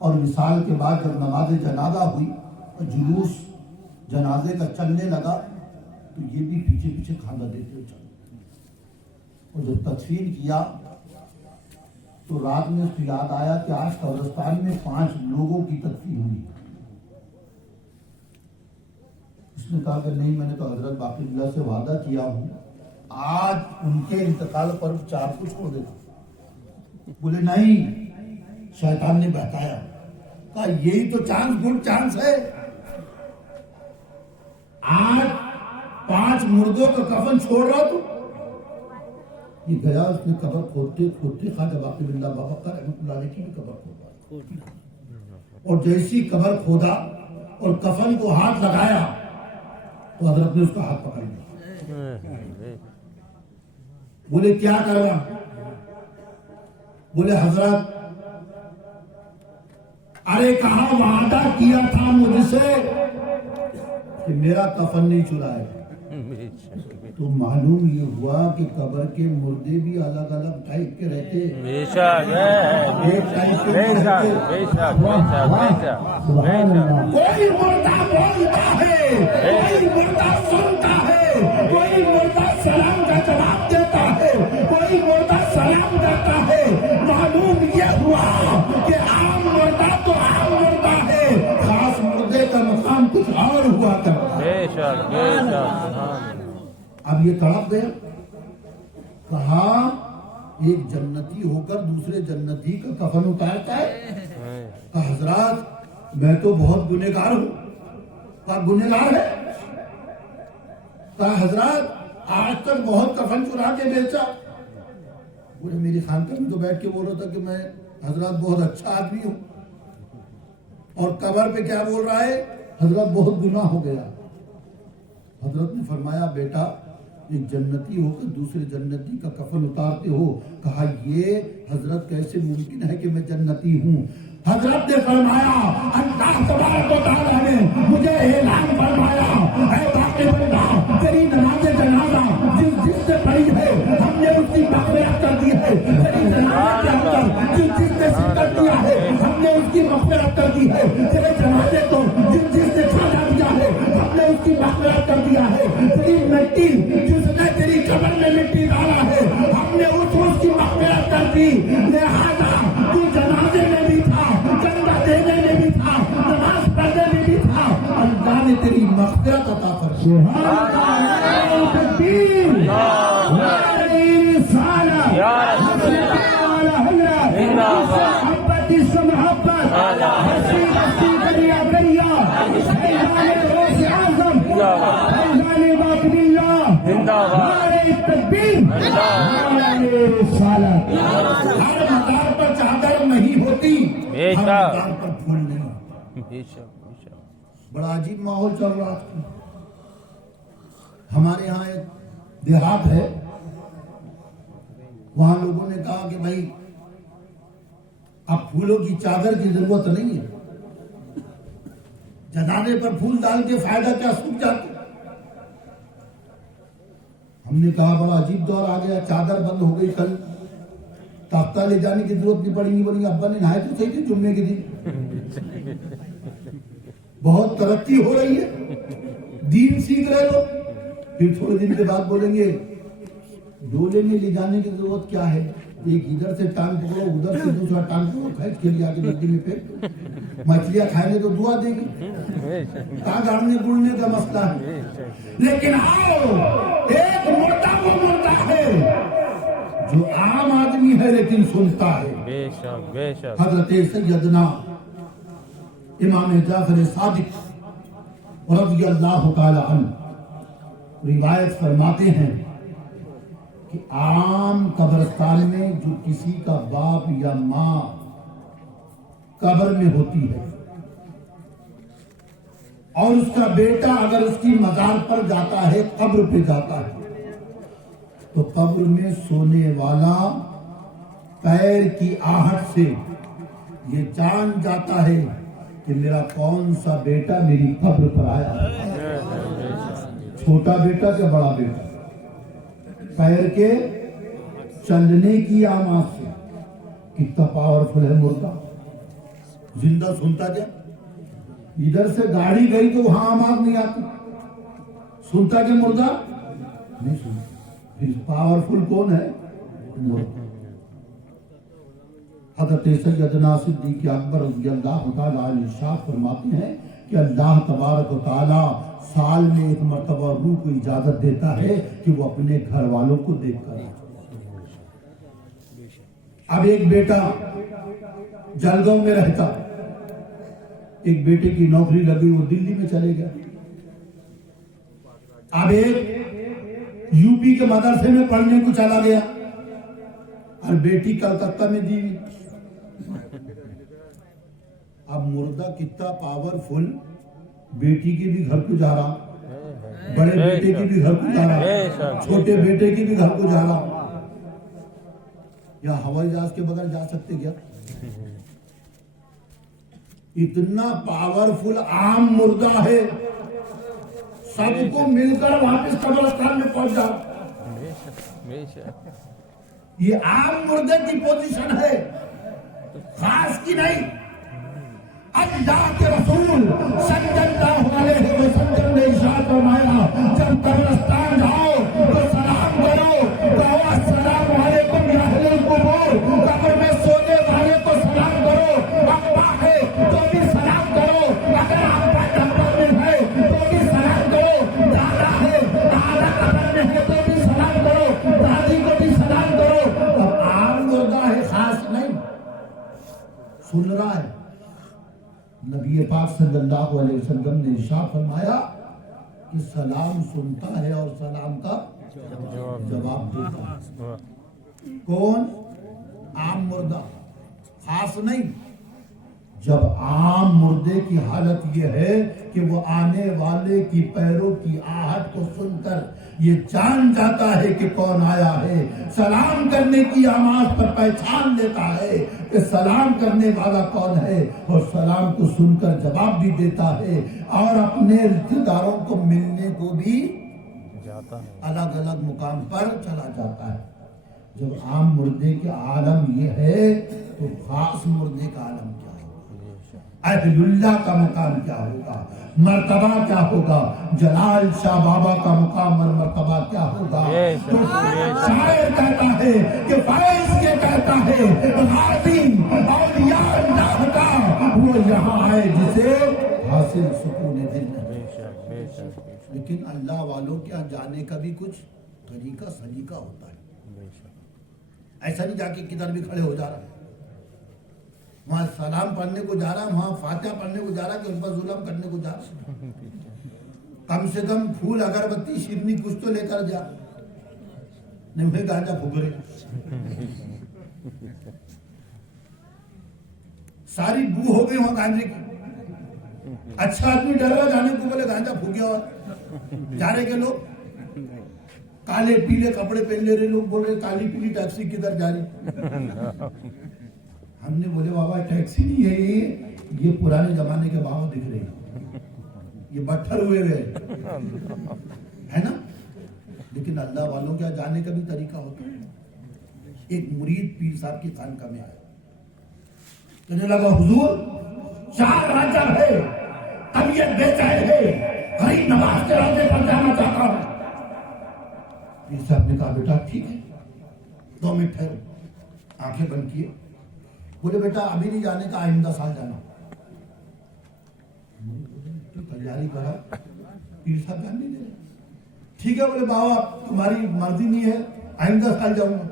اور وصال کے بعد جب نماز جنازہ ہوئی اور جلوس جنازے کا چلنے لگا، تو یہ بھی پیچھے پیچھے کھانا دیتے ہوئے چلے، اور جب تدفین کیا تو رات میں اس کو یاد آیا کہ آج قبرستان میں 5 لوگوں کی تدفین ہوئی۔ اس نے کہا کہ نہیں، میں نے تو حضرت باقی باللہ سے وعدہ کیا ہوں آج ان کے انتقال پر 4 کو چھوڑ دیتا۔ بولے نہیں، شیطان نے بہتایا، کہا یہی تو گڈ چانس ہے، آج 5 مردوں کا کفن چھوڑ رہا تو یہ گیا۔ اس نے قبر کھودتے کھودتے خواجہ باقی باللہ بابقہ رحمۃ اللہ علیہ کی بھی قبر کھودا، اور جیسی قبر کھودا اور کفن کو ہاتھ لگایا تو حضرت نے اس کا ہاتھ پکڑ لیا۔ بولے کیا کر رہا؟ بولے حضرت ارے کہاں وعدہ کیا تھا مجھ سے کہ میرا کفن نہیں چرائے، تو معلوم یہ ہوا کہ قبر کے مردے بھی الگ الگ ٹائپ کے رہتے، ایک ٹائپ کے کوئی مردہ بولتا ہے، کوئی مردہ سنتا ہے، کوئی مردہ سلام کا جواب دیتا ہے، کوئی مردہ سلام دیتا ہے۔ معلوم یہ ہوا کہ عام مردہ تو عام مردہ ہے، خاص مردے کا مقام کچھ اور ہوا کرتا ہے۔ اب یہ تڑپ گیا، کہا ایک جنتی ہو کر دوسرے جنتی کا کفن اتارتا ہے؟ کہا حضرات میں تو بہت گنہگار ہوں۔ کہا گنہگار ہے؟ کہا حضرات آج تک بہت کفن چرا کے بیچا۔ بولے میری خانقاہ میں تو بیٹھ کے بول رہا تھا کہ میں حضرات بہت اچھا آدمی ہوں، اور قبر پہ کیا بول رہا ہے؟ حضرت بہت گناہ ہو گیا۔ حضرت نے فرمایا بیٹا ایک جنتی ہو کر دوسرے جنتی کا کفن اتارتے ہو؟ کہا یہ حضرت کیسے ممکن ہے کہ میں جنتی ہوں؟ حضرت نے فرمایا اللہ تبارک و تعالیٰ نے مجھے اعلان فرمایا اے باقی باللہ تیری نماز جنازہ جس نے پڑھی ہے ہم نے اس کی مغفرت کر دی ہے، تیری جنازے کے اندر جس نے شرکت کیا ہے ہم نے اس کی مغفرت کر دی ہے، تیرے جنازے کو جس نے کھانا دیا ہے ہم نے اس کی مغفرت کر دیا ہے، تیری مٹی جس نے تیری قبر میں مٹی ڈالا ہے ہم نے اس کی مغفرت کر دی، لہذا تو جنازے میں بھی تھا، چندہ دینے میں بھی تھا، نماز پڑھنے میں بھی تھا، اللہ نے تیری مغفرت عطا کر دی۔ रसालत। हर मजार पर चादर नहीं होती, हर मजार पर फूल नहीं। बेशक बेशक बड़ा अजीब माहौल चल रहा है। हमारे यहाँ एक देहात है, वहां लोगों ने कहा कि भाई अब फूलों की चादर की जरूरत नहीं है, जनाने पर फूल डाल के फायदा क्या, सूख जाते। हमने कहा बड़ा अजीब दौर आ गया, चादर बंद हो गई, कल ताख्ता ले जाने की जरूरत नहीं पड़ेगी। बोलेंगे अब्बा ने नहाए तो सही थे जुम्मे के दिन। बहुत तरक्की हो रही है, दीन सीख रहे लोग। फिर थोड़े दिन के बाद बोलेंगे डोले में ले जाने की जरूरत क्या है, एक इधर से टांग पकड़ो, उधर से दूसरा टांग पकड़ो, खींच के लिया के नदी में फेंक। मछलियां खाएंगे तो दुआ देगी, कहाँ गाड़ने गुड़ने का मसला है। लेकिन आओ, एक मुर्दा वो मुर्दा है जो आम आदमी है लेकिन सुनता है। बेशक बेशक हजरत सैयदना इमाम जाफर सादिक रज़ियल्लाहु ताला अन्हु रिवायत फरमाते हैं कि आम कब्रिस्तान में जो किसी का बाप या माँ कब्र में होती है और उसका बेटा अगर उसकी मजार पर जाता है, कब्र पे जाता है, तो कब्र में सोने वाला पैर की आहट से ये जान जाता है कि मेरा कौन सा बेटा मेरी कब्र पर आया है। छोटा बेटा क्या बड़ा बेटा, पैर के चलने की आवाज से कितना पावरफुल है मुर्दा। जिंदा सुनता क्या, इधर से गाड़ी गई तो वहां आवाज नहीं आती, सुनता क्या मुर्दा, नहीं सुनता। फिर पावरफुल कौन है, मुर्दा। हज़रत सैयदना सिद्दीक़ अकबर रज़ियल्लाहु ताला अन्हु इरशाद फरमाते हैं कि अल्लाह तबारक व तआला साल में एक मर्तबा रूह को इजाजत देता है कि वो अपने घर वालों को देख कर। अब एक बेटा जलगांव में रहता, एक बेटे की नौकरी लगी, वो दिल्ली में चले गया। अब एक यूपी के मदरसे में पढ़ने को चला गया और बेटी कलकत्ता में दी। अब मुर्दा कितना पावरफुल, बेटी के भी घर को जा रहा, बड़े बेटे की भी घर को जा रहा, छोटे बेटे की भी घर को जा रहा। या हवाई जहाज के बगैर जा सकते क्या? इतना पावरफुल आम मुर्दा है, सबको मिलकर वापस कब्रिस्तान में पहुंच जाओ। ये आम मुर्दे की पोजीशन है, खास की नहीं। अल्लाह के रसूल सल्लल्लाहु अलैहि वसल्लम ने इरशाद फरमाया, जब कब्रिस्तान जाओ तो सलाम करो, कहो अस्सलाम वालेकुम या अहलल कुबूर। कब्र में सोने वाले को सलाम करो, अब्बा है तो भी सलाम करो, अगर अब्बा कब्र में है तो भी सलाम करो, दादा है दादा कब्र में है तो भी सलाम करो, दादी को भी सलाम करो। अब आम मुर्दा है, खास नहीं, सुन रहा है। नबी पाक सल्लल्लाहु अलैहि वसल्लम ने इरशाद फरमाया कि सलाम सुनता है और सलाम का जवाब देता है। कौन? आम मुर्दा, खास नहीं। जब आम मुर्दे की हालत यह है कि वो आने वाले की पैरों की आहट को सुनकर ये जान जाता है कि कौन आया है, सलाम करने की आवाज पर पहचान लेता है कि सलाम करने वाला कौन है, और सलाम को सुनकर जवाब भी देता है और अपने रिश्तेदारों को मिलने को भी जाता है, अलग अलग मुकाम पर चला जाता है। जब आम मुर्दे के आलम ये है तो खास मुर्दे का आलम क्या है, अहलुल्लाह का मुकाम क्या होगा, मर्तबा क्या होगा, जलाल शाह बाबा का मुकाम और मर्तबा क्या होगा। तो शायर कहता है कि फैज के कहता है गाजी औलिया अल्लाह का वो यहाँ आए जिसे हासिल सुकून दिल है। लेकिन अल्लाह वालों के यहाँ जाने का भी कुछ तरीका सलीका होता है। ऐसा नहीं जाके किधर भी खड़े हो जा रहा, वहां सलाम पढ़ने को जा रहा, वहां फातिहा पढ़ने को जा रहा कि उन पर जुल्म करने को जा रहा। कम से कम फूल अगरबत्ती शिरनी कुछ तो लेकर जा। नहीं भाई गांजा फूक रहे, सारी बू हो गई वहां गांजे की। अच्छा आदमी डर रहा जाने को, बोले गांजा फूक गया। जा रहे के लोग काले पीले कपड़े पहन ले रहे, लोग बोल रहे काली पीली टैक्सी किधर जा रही। हमने बोले बाबा टैक्सी नहीं है ये पुराने जमाने के बाबा दिख रहे हैं, ये बट्ठर हुए हुए है ना। लेकिन अल्लाह वालों क्या जाने का भी तरीका होता है। एक मुरीद पीर साहब की खानका में आया, कहने लगा हुजूर 4 रजब है, तबीयत बेचैन है, भाई नमाज के रास्ते पर जाना चाहता हूं। पीर साहब ने कहा बेटा ठीक है, 2 मिनट ठहरो, आंखें बंद किए। बोले बेटा अभी नहीं जाने का, आइंदा साल जाना। तैयारी करा, पीर साहब जान नहीं दे रहे। ठीक है बोले बाबा तुम्हारी मर्जी नहीं है, आइंदा साल जाऊंगा।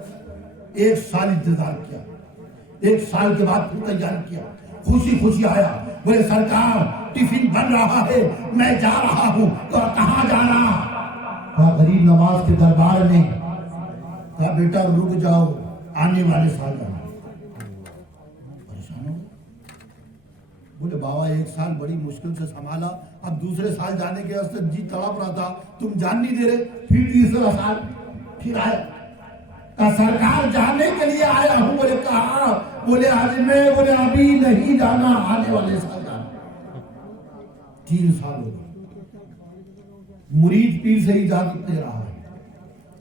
1 साल इंतजार किया, 1 साल के बाद फिर तैयार किया, खुशी खुशी आया। बोले सरकार टिफिन बन रहा है, मैं जा रहा हूं। तो कहां जाना? कहा गरीब नवाज के दरबार में। कहा बेटा रुक जाओ, आने वाले साल जाना। परेशान हो गए। बोले बाबा 1 साल बड़ी मुश्किल से संभाला, अब दूसरे साल जाने के वास्ते जी तड़प रहा था, तुम जान नहीं दे रहे। फिर तीसरा साल फिर आया, सरकार जाने के लिए आया हूं। बोले कहा? बोले आज में, बोले अभी नहीं जाना, आने वाले साल जाना। 3 साल हो गए, मुरीद पीर से इजाजत दे रहा है।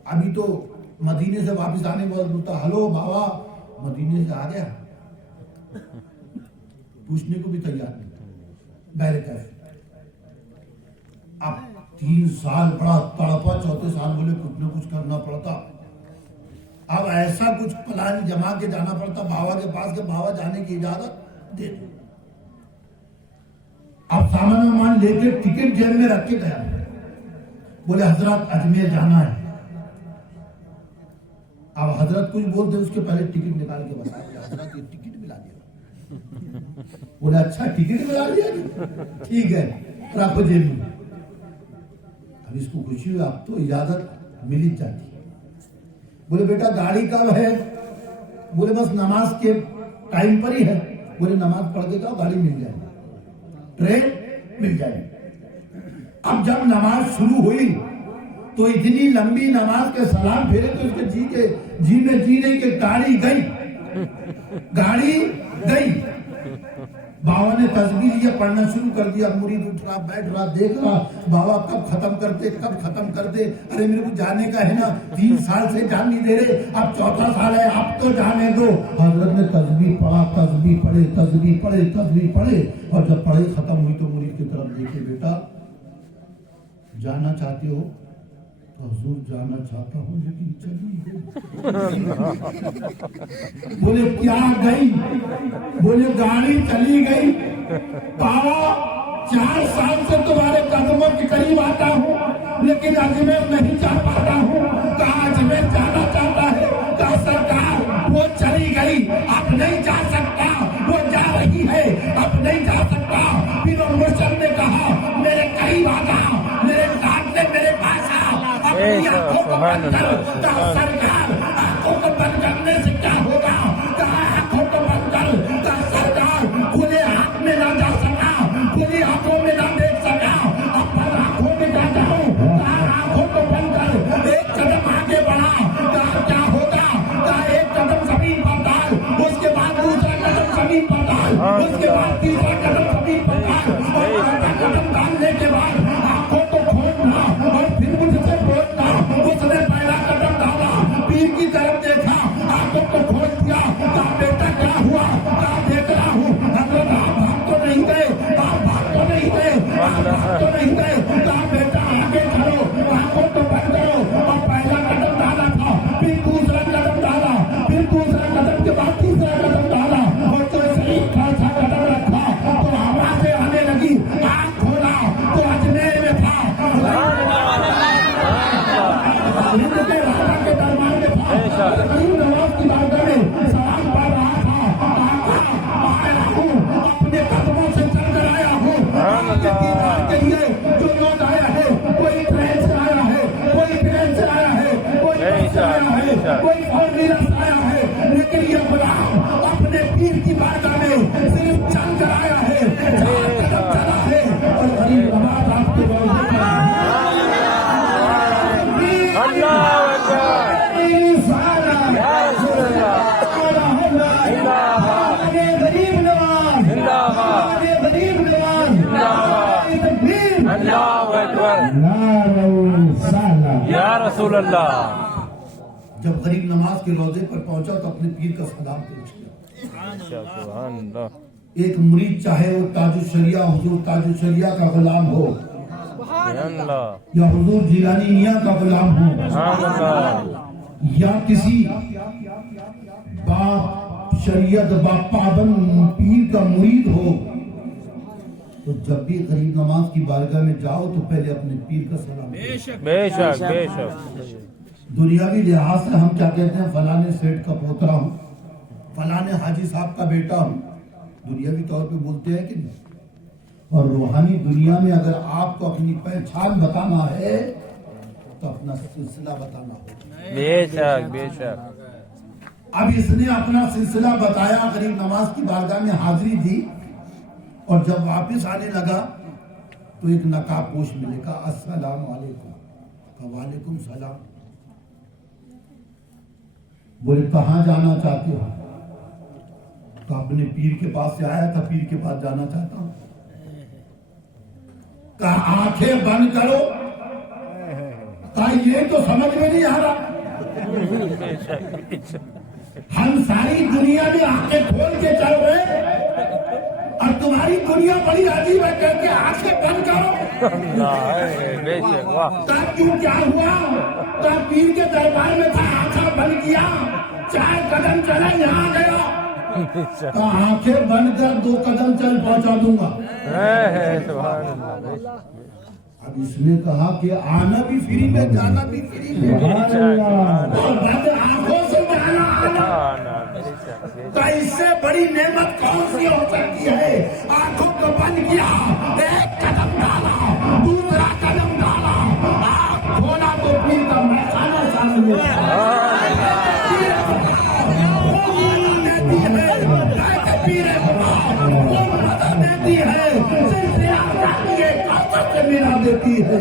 अभी तो मदीने से वापस आने के बाद बोलता हेलो बाबा मदीने से आ गया, पूछने को भी तैयार नहीं। बैरे कैसे? अब 3 साल बड़ा तड़पा, 4थे साल बोले कुछ न कुछ करना पड़ता। अब ऐसा कुछ प्लान जमा के जाना पड़ता बाबा के पास के बाबा जाने की इजाजत दे दो। अब सामान वामान लेके टिकट जेब में रख के गया। बोले हजरत अजमेर जाना है। अब हजरत कुछ बोलते उसके पहले टिकट निकाल के बता दिया, हजरत ये टिकट मिला दिया। बोले अच्छा टिकट मिला दिया, ठीक है रखो जेब में। अब इसको खुशी हुई, अब तो इजाजत मिल ही जाती। बोले बेटा गाड़ी कब है? बोले बस नमाज के टाइम पर ही है। बोले नमाज पढ़ के जाओ, गाड़ी मिल जाएगी, ट्रेन मिल जाएगी। अब जब नमाज शुरू हुई तो इतनी लंबी नमाज के सलाम फेरे तो उसके जी नहीं कि गाड़ी गई। बाबा ने तस्बीह ये पढ़ना शुरू कर दिया। मुरीद उठ रहा, बैठ रहा, देख रहा बाबा कब खत्म करते। अरे मेरे को जाने का है ना, 3 साल से जान नहीं दे रहे, अब 4था साल है, अब तो जाने दो। हजरत ने तस्बीह पढ़े और जब पढ़े खत्म हुई तो मुरीद की तरफ देखे, बेटा जाना चाहते हो? तो हुजूर जाना चाहता हूँ लेकिन चली गई। बोले क्या गई? बोले गाड़ी चली गई। बाबा 4 साल से तुम्हारे कदमों के करीब आता हूँ लेकिन अजमेर नहीं जा पाता हूँ। कहा अजमेर जाना चाहता है? कहा सरकार वो चली गई, अब नहीं जा सकता, वो जा रही है, अब नहीं जा सकता। फिर मुर्शद ने कहा मेरे कई वादा, मेरे काटने मेरे पास अपनी आंखों को बंद कर। कहा सरकार आंखों को बंद करने से क्या होगा? कहा आंखों को बंद कर। कहा सरकार खुले हाथ में ना जा सका, खुली आंखों में ना देख सका, अब पर आंखों में जा जाऊं। कहा आंखों को बंद कर। 1 कदम आगे बढ़ा। कहा क्या होगा? कहा 1 कदम जमीन पर डाल, उसके बाद दूसरा कदम जमीन पर डाल, उसके बाद तीसरा कदम जमीन पर डाल, और 4था कदम डालने के बाद आंखों को खोलना और फिर मुझसे बोलना। उसने पहला कदम डाला, पीर की तरफ देखा, आंखों को खोल दिया। कहा बेटा क्या हुआ? कहा देख रहा हूँ हजरत आप भाग तो नहीं गए, आप भाग तो नहीं गए, आप भाग तो नहीं गए। कहा बेटा आगे चलो, आंखों को बंद करो। और पहला कदम डाला था, फिर दूसरा कदम डाला, फिर दूसरा कदम के बाद तीसरा कदम डाला, और तो सही खासा कदम रखा तो आवाजें आने लगी। आंख खोला, पीर की बारगाह में सिर्फ चल कर आया है, 4 कदम चला है और गरीब नवाज आपके रोज़े पर गरीब नवाज, गरीब नवाज, या रसूल अल्लाह। जब गरीब नवाज के रोजे पर पहुंचा तो अपने पीर का सलाम पेश किया। सुभान अल्लाह। एक मुरीद चाहे वो ताजुशरिया हुजूर ताजुशरिया का गुलाम हो सुभान अल्लाह। या हुजूर जिलानी मियां का गुलाम हो सुभान अल्लाह। या किसी बाप शरीयत बाप पाबंद पीर का मुरीद हो, तो जब भी गरीब नवाज की बारगाह में जाओ तो पहले अपने पीर का सलाम करो। बेशक बेशक। दुनियावी लिहाज से हम क्या कहते हैं, फलाने सेठ का पोतरा हूँ, फलाने हाजी साहब का बेटा हूँ, दुनियावी तौर पे बोलते हैं कि नहीं। और रूहानी दुनिया में अगर आपको अपनी पहचान बताना है तो अपना सिलसिला बताना होगा। बेशक बेशक। अब इसने अपना सिलसिला बताया, गरीब नवाज की बारगाह में हाजिरी दी और जब वापस आने लगा तो एक नकाबपोश मिले, कहा अस्सलाम वालेकुम। कहा वालेकुम सलाम। बोले कहाँ जाना चाहते हो? तो अपने पीर के पास से आया था, पीर के पास जाना चाहता हूं। कहा आंखें बंद करो। कहा ये तो समझ में नहीं आ रहा, हम सारी दुनिया में आंखें खोल के चल रहे और तुम्हारी दुनिया बड़ी अजीब है, कहते आंखें बंद करो। बेशक वाह। कहा क्यों, क्या हुआ? कहा पीर के दरबार में था, आंखें बंद किया, 4 कदम चला, यहाँ गया। तो आंखें बंद कर 2 कदम चल पहुंचा दूंगा। सुभान अल्लाह। अब इसने कहा कि आना भी फ्री में, जाना भी फ्री में, और बंद आंखों से जाना आना। तो इससे बड़ी नेमत कौन सी हो सकती है? आंखों को बंद किया, 1 कदम डाला, 2रा कदम डाला, आंख खोला तो पीर का मैखाना सामने देती है, मिला देती है।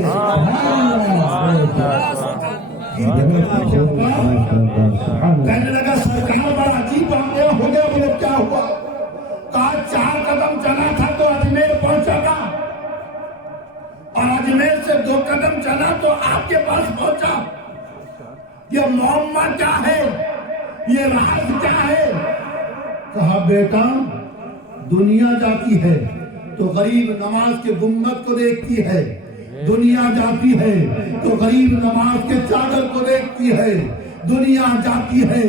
कहने लगा सरकार बड़ा अजीब हो गया। बोले क्या हुआ? कहा 4 कदम चला था तो अजमेर पहुंचा था, और अजमेर से 2 कदम चला तो आपके पास पहुंचा। ये मोहम्मद क्या है, ये राज क्या है? कहा बेटा दुनिया जाती है तो गरीब नवाज के गुम्मत को देखती है, दुनिया जाती है तो गरीब नवाज के चादर को देखती है, दुनिया जाती है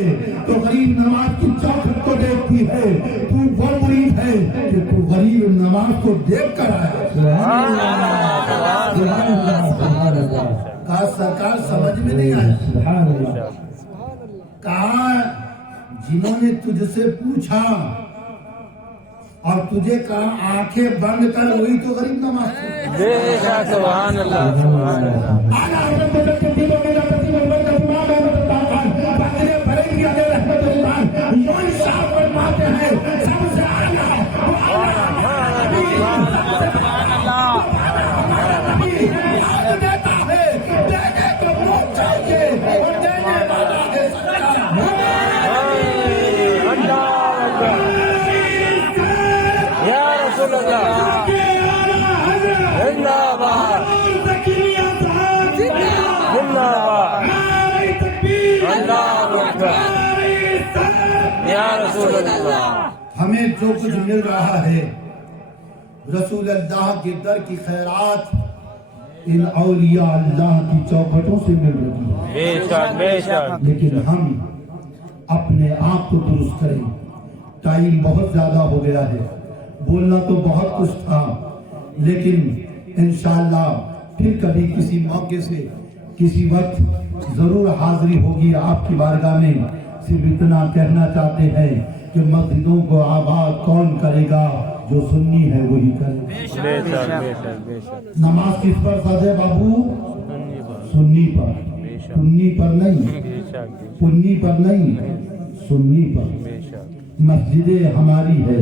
तो गरीब नवाज की चौखट को देखती है। तू वो मुरीद है कि तू गरीब नवाज को देख कर आया। कहा सरकार समझ में नहीं आया। कहा जिन्होंने तुझसे पूछा और तुझे कहा आंखें बंद कर, वही तो गरीब नवाज। सुभान अल्लाह। सुभान अल्लाह। हमें जो कुछ मिल रहा है रसूल अल्लाह के दर की खैरात इन औलिया अल्लाह की चौखटों से मिल रही है। बेशक बेशक। लेकिन हम अपने आप को दुरुस्त करें। टाइम बहुत ज्यादा हो गया है, बोलना तो बहुत कुछ था, लेकिन इंशाअल्लाह फिर कभी किसी मौके से किसी वक्त जरूर हाजिरी होगी आपकी बारगाह में। सिर्फ इतना कहना चाहते हैं कि मस्जिदों को आबाद कौन करेगा? जो सुन्नी है वही करेगा। बेशक बेशक बेशक। नमाज किस पर फर्ज है बाबू? सुन्नी पर, पुन्नी पर नहीं, पुन्नी पर नहीं, सुन्नी पर। मस्जिदें हमारी है,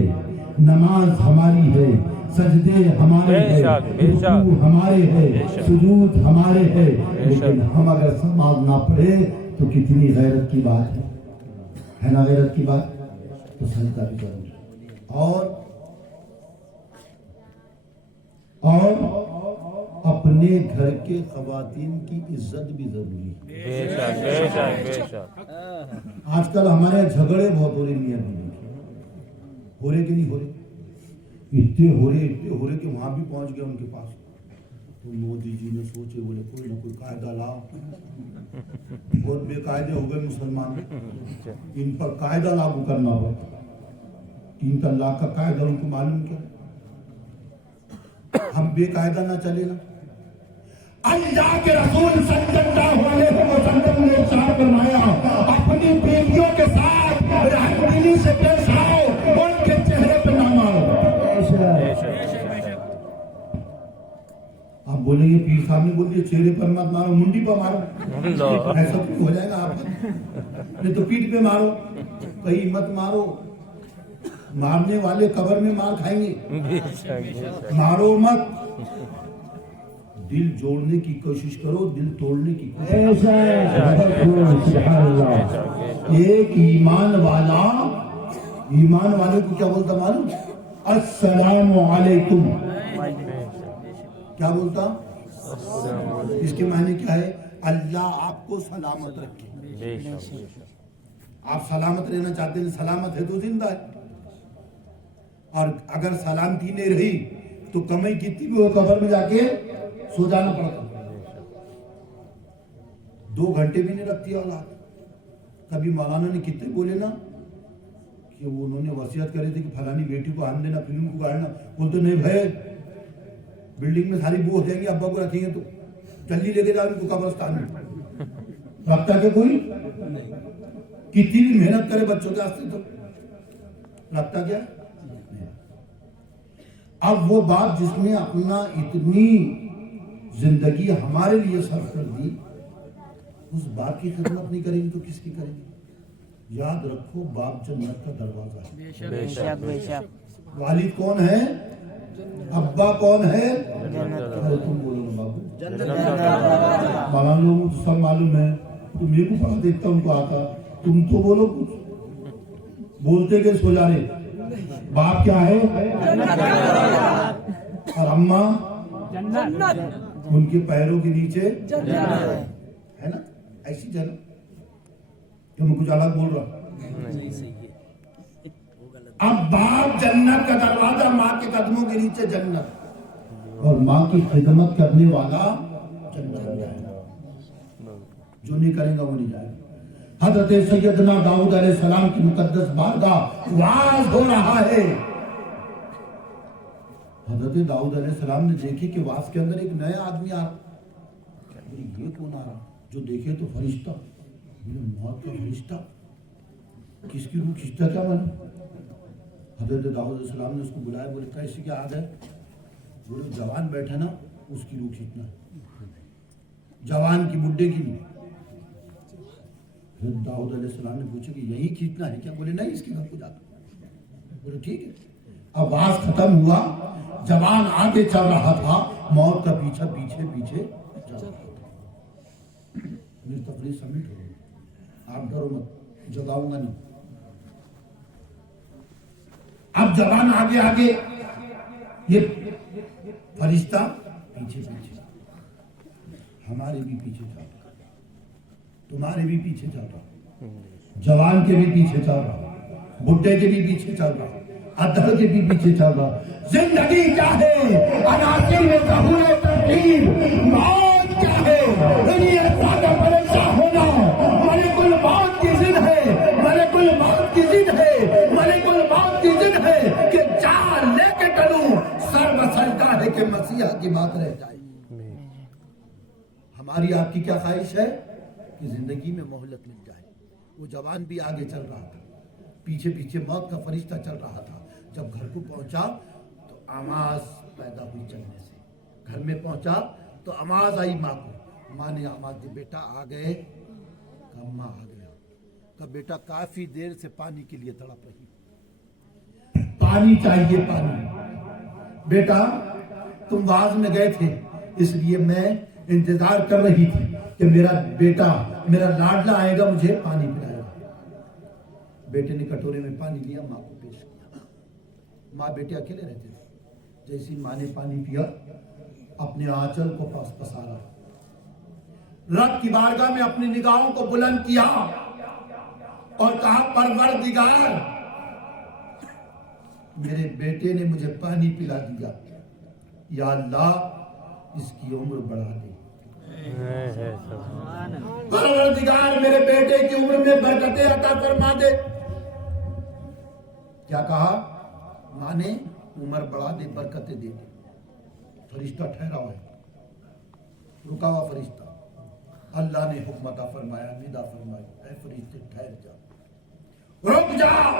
नमाज हमारी है, सजदे हमारे है, बेशक, बेशक। रुकू हमारे है, बेशक। सुजूद हमारे है, बेशक। लेकिन हम अगर नमाज ना पढ़े तो कितनी गैरत की बात है ना गैरत की बात। तो सजदा भी जरूरी और अपने घर के खवातीन की इज्जत भी जरूरी है। बेशक बेशक बेशक। आजकल हमारे यहाँ झगड़े बहुत हो रहे मियां बीवी के। हो रहे कि नहीं हो रहे? इतने हो रहे कि वहां भी पहुंच गए उनके पास। तो मोदी जी ने सोचे, बोले कोई ना कोई कायदा लाओ। बहुत बेकायदे हो गए मुसलमान, इन पर कायदा लागू करना होगा। 3 तलाक का कायदा उनको मालूम क्या? हम बेकायदा ना चले ना। अल्लाह के रसूल सल्लल्लाहु अलैहि वसल्लम ने इरशाद फरमाया, अपनी बेटियों के साथ रहमदिली से पेश आओ, उनके चेहरे पे ना मारो। आप बोलेंगे पीर साहब ने बोल दिया चेहरे पर मत मारो, मुंडी पर मारो। ऐसा क्यों हो जाएगा आप? नहीं तो पीठ पे मारो, कहीं मत मारो। मारने वाले कब्र में मार खाएंगे। मारो मत, दिल जोड़ने की कोशिश करो, दिल तोड़ने की कोशिश। एक ईमान वाले को क्या बोलता मालूम? अस्सलामु अलैकुम। क्या बोलता? इसके मायने क्या है? अल्लाह आपको सलामत रखे। आप सलामत रहना चाहते हैं, सलामत है तो जिंदा है। और अगर सलामती नहीं रही तो कमाई कितनी भी हो, कब्र में जाके सो जाना पड़ता। 2 घंटे भी नहीं रखती औलाद। कभी मौलाना ने कितने बोले ना कि वो उन्होंने वसीयत करे थे कि फलानी बेटी को आन देना, फिल्म को गाड़ना। बोलते नहीं भाई, बिल्डिंग में सारी बू हो जाएंगी, अब्बा को रखेंगे तो जल्दी लेके जाओ उनको कब्रिस्तान में। रखता क्या कोई? कितनी भी मेहनत करे बच्चों के वास्ते तो रखता क्या? अब वो बात जिसने अपना इतनी जिंदगी हमारे लिए सर्व कर दी, उस बाप की खिदमत नहीं करेंगे तो किसकी करेंगे? याद रखो, बाप जन्नत का दरवाजा है। बेशक बेशक। वालिद कौन है? अब्बा कौन है? अरे तुम बोलो ना बाबू। मौलाना लोगों को सब मालूम है, तो मेरे को पढ़ा देखता उनको आता। तुम तो बोलो कुछ, बोलते के सो जा रहे। बाप क्या है? और अम्मा उनके पैरों के नीचे है ना, ऐसी जगह। तो मैं कुछ अलग बोल रहा। अब बाप जन्नत का दरवाजा, माँ के कदमों के नीचे जन्नत, और माँ की खिदमत करने वाला जन्नत में जाएगा। जो नहीं करेगा वो नहीं जाएगा। हजरत सैयदना दाऊद अलैहिस्सलाम की मुकद्दस बारगाह वाज हो रहा है। हजरत दाऊद अलैहिस्सलाम ने देखी कि वास के अंदर एक नया आदमी आ रहा। ये कौन आ रहा? जो देखे तो फरिश्ता, मौत का फरिश्ता। किसकी रूह खींचता क्या मालूम? हजरत दाऊद अलैहिस्सलाम ने उसको बुलाया, बोले कैसे क्या आद है? बोले जवान बैठा ना, उसकी रूह खींचना है, जवान की, बुड्ढे की नहीं। फिर दाऊद अलैहिस्सलाम ने पूछा कि यही खींचना है क्या? बोले नहीं, इसके घर को जाता। बोले ठीक है। आवाज खत्म हुआ, जवान आगे चल रहा था, मौत का पीछे पीछे पीछे चल रहा था। मेरी तकलीफ सबमिट हो गई। आप डरो मत, जगाऊंगा नहीं। अब जवान आगे आगे, ये फरिश्ता पीछे पीछे। हमारे भी पीछे चल रहा, तुम्हारे भी पीछे चल रहा, जवान के भी पीछे चल रहा, बुड्ढे के भी पीछे चल रहा, अधर के भी पीछे चल रहा। जिंदगी क्या है? अनासिर में ज़हूर तरकीब। मौत क्या है? परेशान होना। मलिकुल मौत की जिद है, मलिकुल मौत की जिद है, मलिकुल मौत की जिद है कि जान लेके चलूं। सर मसलता है कि मसीहा की बात रह जाए। हमारी आपकी क्या ख्वाहिश है कि जिंदगी में मोहलत मिल जाए। वो जवान भी आगे चल रहा था, पीछे पीछे मौत का फरिश्ता चल रहा था। जब घर को पहुंचा तो आवाज पैदा हुई चलने से। घर में पहुंचा तो आवाज आई माँ को। माँ ने आवाज दी, बेटा आ गए? कहा माँ आ गया। कहा बेटा काफी देर से पानी के लिए तड़प रही। पानी चाहिए, पानी। बेटा तुम वाज में गए थे, इसलिए मैं इंतजार कर रही थी कि मेरा बेटा, मेरा लाडला आएगा, मुझे पानी पिलाएगा। बेटे ने कटोरे में पानी लिया, माँ को पेश किया। माँ बेटे अकेले रहते थे। जैसी माँ ने पानी पिया, अपने आंचल को पसारा, रब की बारगाह में अपनी निगाहों को बुलंद किया और कहा, परवरदिगार, मेरे बेटे ने मुझे पानी पिला दिया, या अल्लाह इसकी उम्र बढ़ा दे। परवरदिगार, मेरे बेटे की उम्र में बरकतें अता फरमा दे। क्या कहा माँ ने? उम्र बढ़ा दे, बरकतें दे दे। फरिश्ता ठहरा हुआ है, रुका हुआ फरिश्ता। अल्लाह ने हुक्म अता फरमाया, निदा फरमाई, ऐ फरिश्ते ठहर जाओ, रुक जाओ,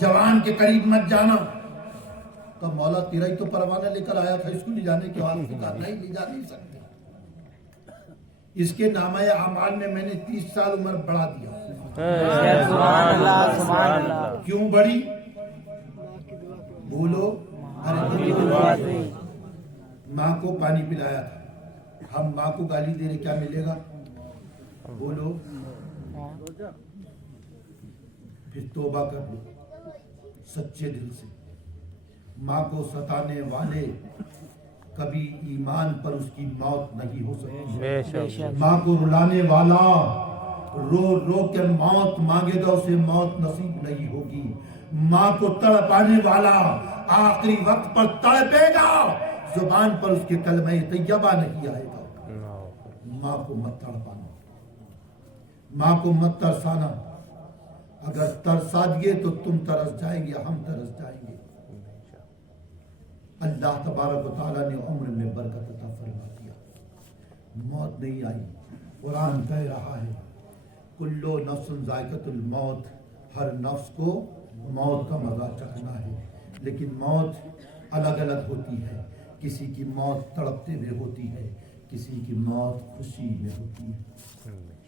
जवान के करीब मत जाना। तो मौला तेरा ही तो परवाना लेकर आया था, इसको ले जाने के बाद नहीं ले जा नहीं सकते। इसके नामे अमाल में मैंने 30 साल उम्र बढ़ा दिया। क्यों बढ़ी? बोलो। अरे माँ को पानी पिलाया था, हम माँ को गाली दे रहे, क्या मिलेगा? बोलो। फिर तौबा कर लो सच्चे दिल से। माँ को सताने वाले कभी ईमान पर उसकी मौत नहीं हो सकती। माँ को रुलाने वाला रो रो के मौत मांगेगा, उसे मौत नसीब नहीं होगी। माँ को तड़पाने वाला आखिरी वक्त पर तड़पेगा, जुबान पर उसके कलमे तैयबा नहीं आएगा। माँ को मत तड़पाना, माँ को मत तरसाना। अगर तरसा दिए तो तुम तरस जाएंगे, हम तरस जाएंगे। अल्लाह तबारक व तआला ने उम्र में बरकत अता फरमा दिया, मौत नहीं आई। कुरान कह रहा है, कुल्लो नफ्सुन जायकतुल मौत, हर नफ्स को मौत का मजा चखना है। लेकिन मौत अलग अलग होती है। किसी की मौत तड़पते हुए होती है, किसी की मौत खुशी में होती है,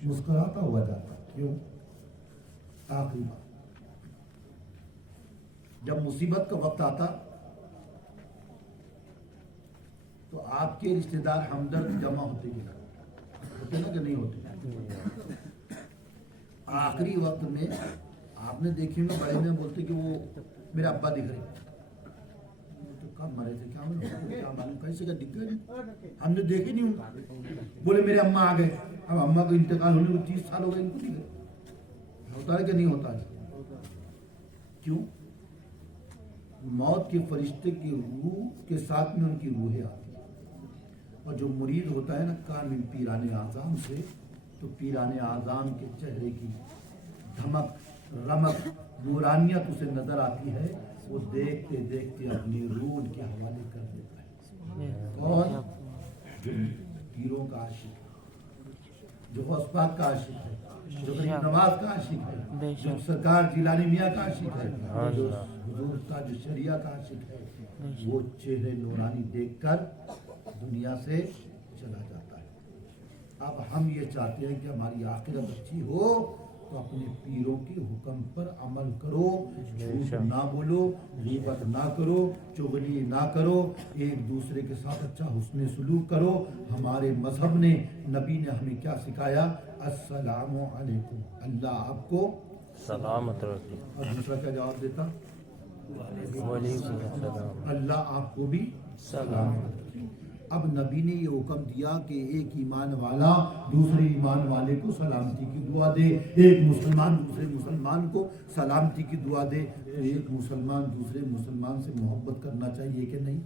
मुस्कुराता हुआ जाता। क्यों? आखिरी बात, जब मुसीबत का वक्त आता तो आपके रिश्तेदार हमदर्द जमा होते ना कि नहीं होते? आखिरी वक्त में आपने देखी होगा, बड़े में बोलते कि वो मेरे अब्बा दिख रहे, तो कब मरे थे, क्या मालूम कैसे का दिख गए, हमने देखे नहीं उनको। बोले मेरे अम्मा आ गए, अब अम्मा को इंतकाल होने को 30 साल हो गए, इनको दिख गए। होता है कि नहीं होता है? क्यों? मौत के फरिश्ते की रूह के साथ में उनकी रूहें आती हैं। और जो मुरीद होता है ना कामिल पीराने आज़ाम से, तो पीराने आज़ाम के चेहरे की धमक, रमक, नूरानियत उसे नजर आती है। वो देखते देखते अपनी रूह के हवाले कर देता है। और जो पीरों का आशिक है, जो गौसपाक का आशिक है, जो गरीब नवाज का आशिक है, जो सरकार जिलानी मियाँ का आशिक है, जो हुजूर ताज शरिया का आशिक है, वो चेहरे नूरानी देखकर दुनिया से चला जाता है। अब हम ये चाहते हैं कि हमारी आखिरत अच्छी हो, तो अपने पीरों के हुक्म पर अमल करो, झूठ ना बोलो, गीबत ना करो, चुगली ना करो, एक दूसरे के साथ अच्छा हुस्न सलूक करो। हमारे मजहब ने, नबी ने हमें क्या सिखाया? अस्सलामु अलैकुम, अल्लाह आपको सलामत रखे। और दूसरा क्या जवाब देता? अल्लाह आपको भी सलामत रखे। अब नबी ने ये हुक्म दिया कि एक ईमान वाला दूसरे ईमान वाले को सलामती की दुआ दे, एक मुसलमान दूसरे मुसलमान को सलामती की दुआ दे। तो एक मुसलमान दूसरे मुसलमान से मोहब्बत करना चाहिए कि नहीं?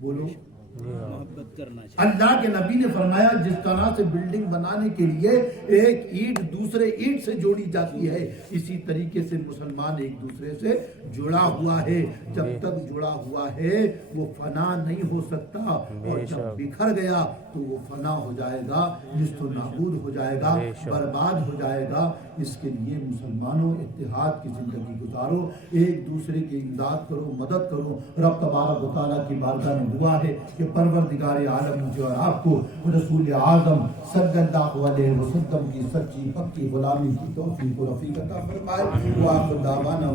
बोलो। मोहब्बत करना चाहिए। अल्लाह के नबी ने फरमाया, जिस तरह से बिल्डिंग बनाने के लिए एक ईंट दूसरे ईंट से जोड़ी जाती है, इसी तरीके से मुसलमान एक दूसरे से जुड़ा हुआ है। जब तक जुड़ा हुआ है वो फना नहीं हो सकता, और जब बिखर गया तो वो फना हो जाएगा, निस्तो नाबूद हो जाएगा, बर्बाद हो जाएगा। इसके लिए मुसलमानों इत्तेहाद की जिंदगी गुजारो, एक दूसरे की इमदाद करो, मदद करो। रब तबारक व तआला की बारगाह में दुआ है कि परवरदिगार आलम मुझे और आपको रसूल आज़म सल्लल्लाहु अलैहि वसल्लम की सच्ची पक्की गुलामी की तौफीक और रफ़ीक अता फरमाए। व आखिर दावाना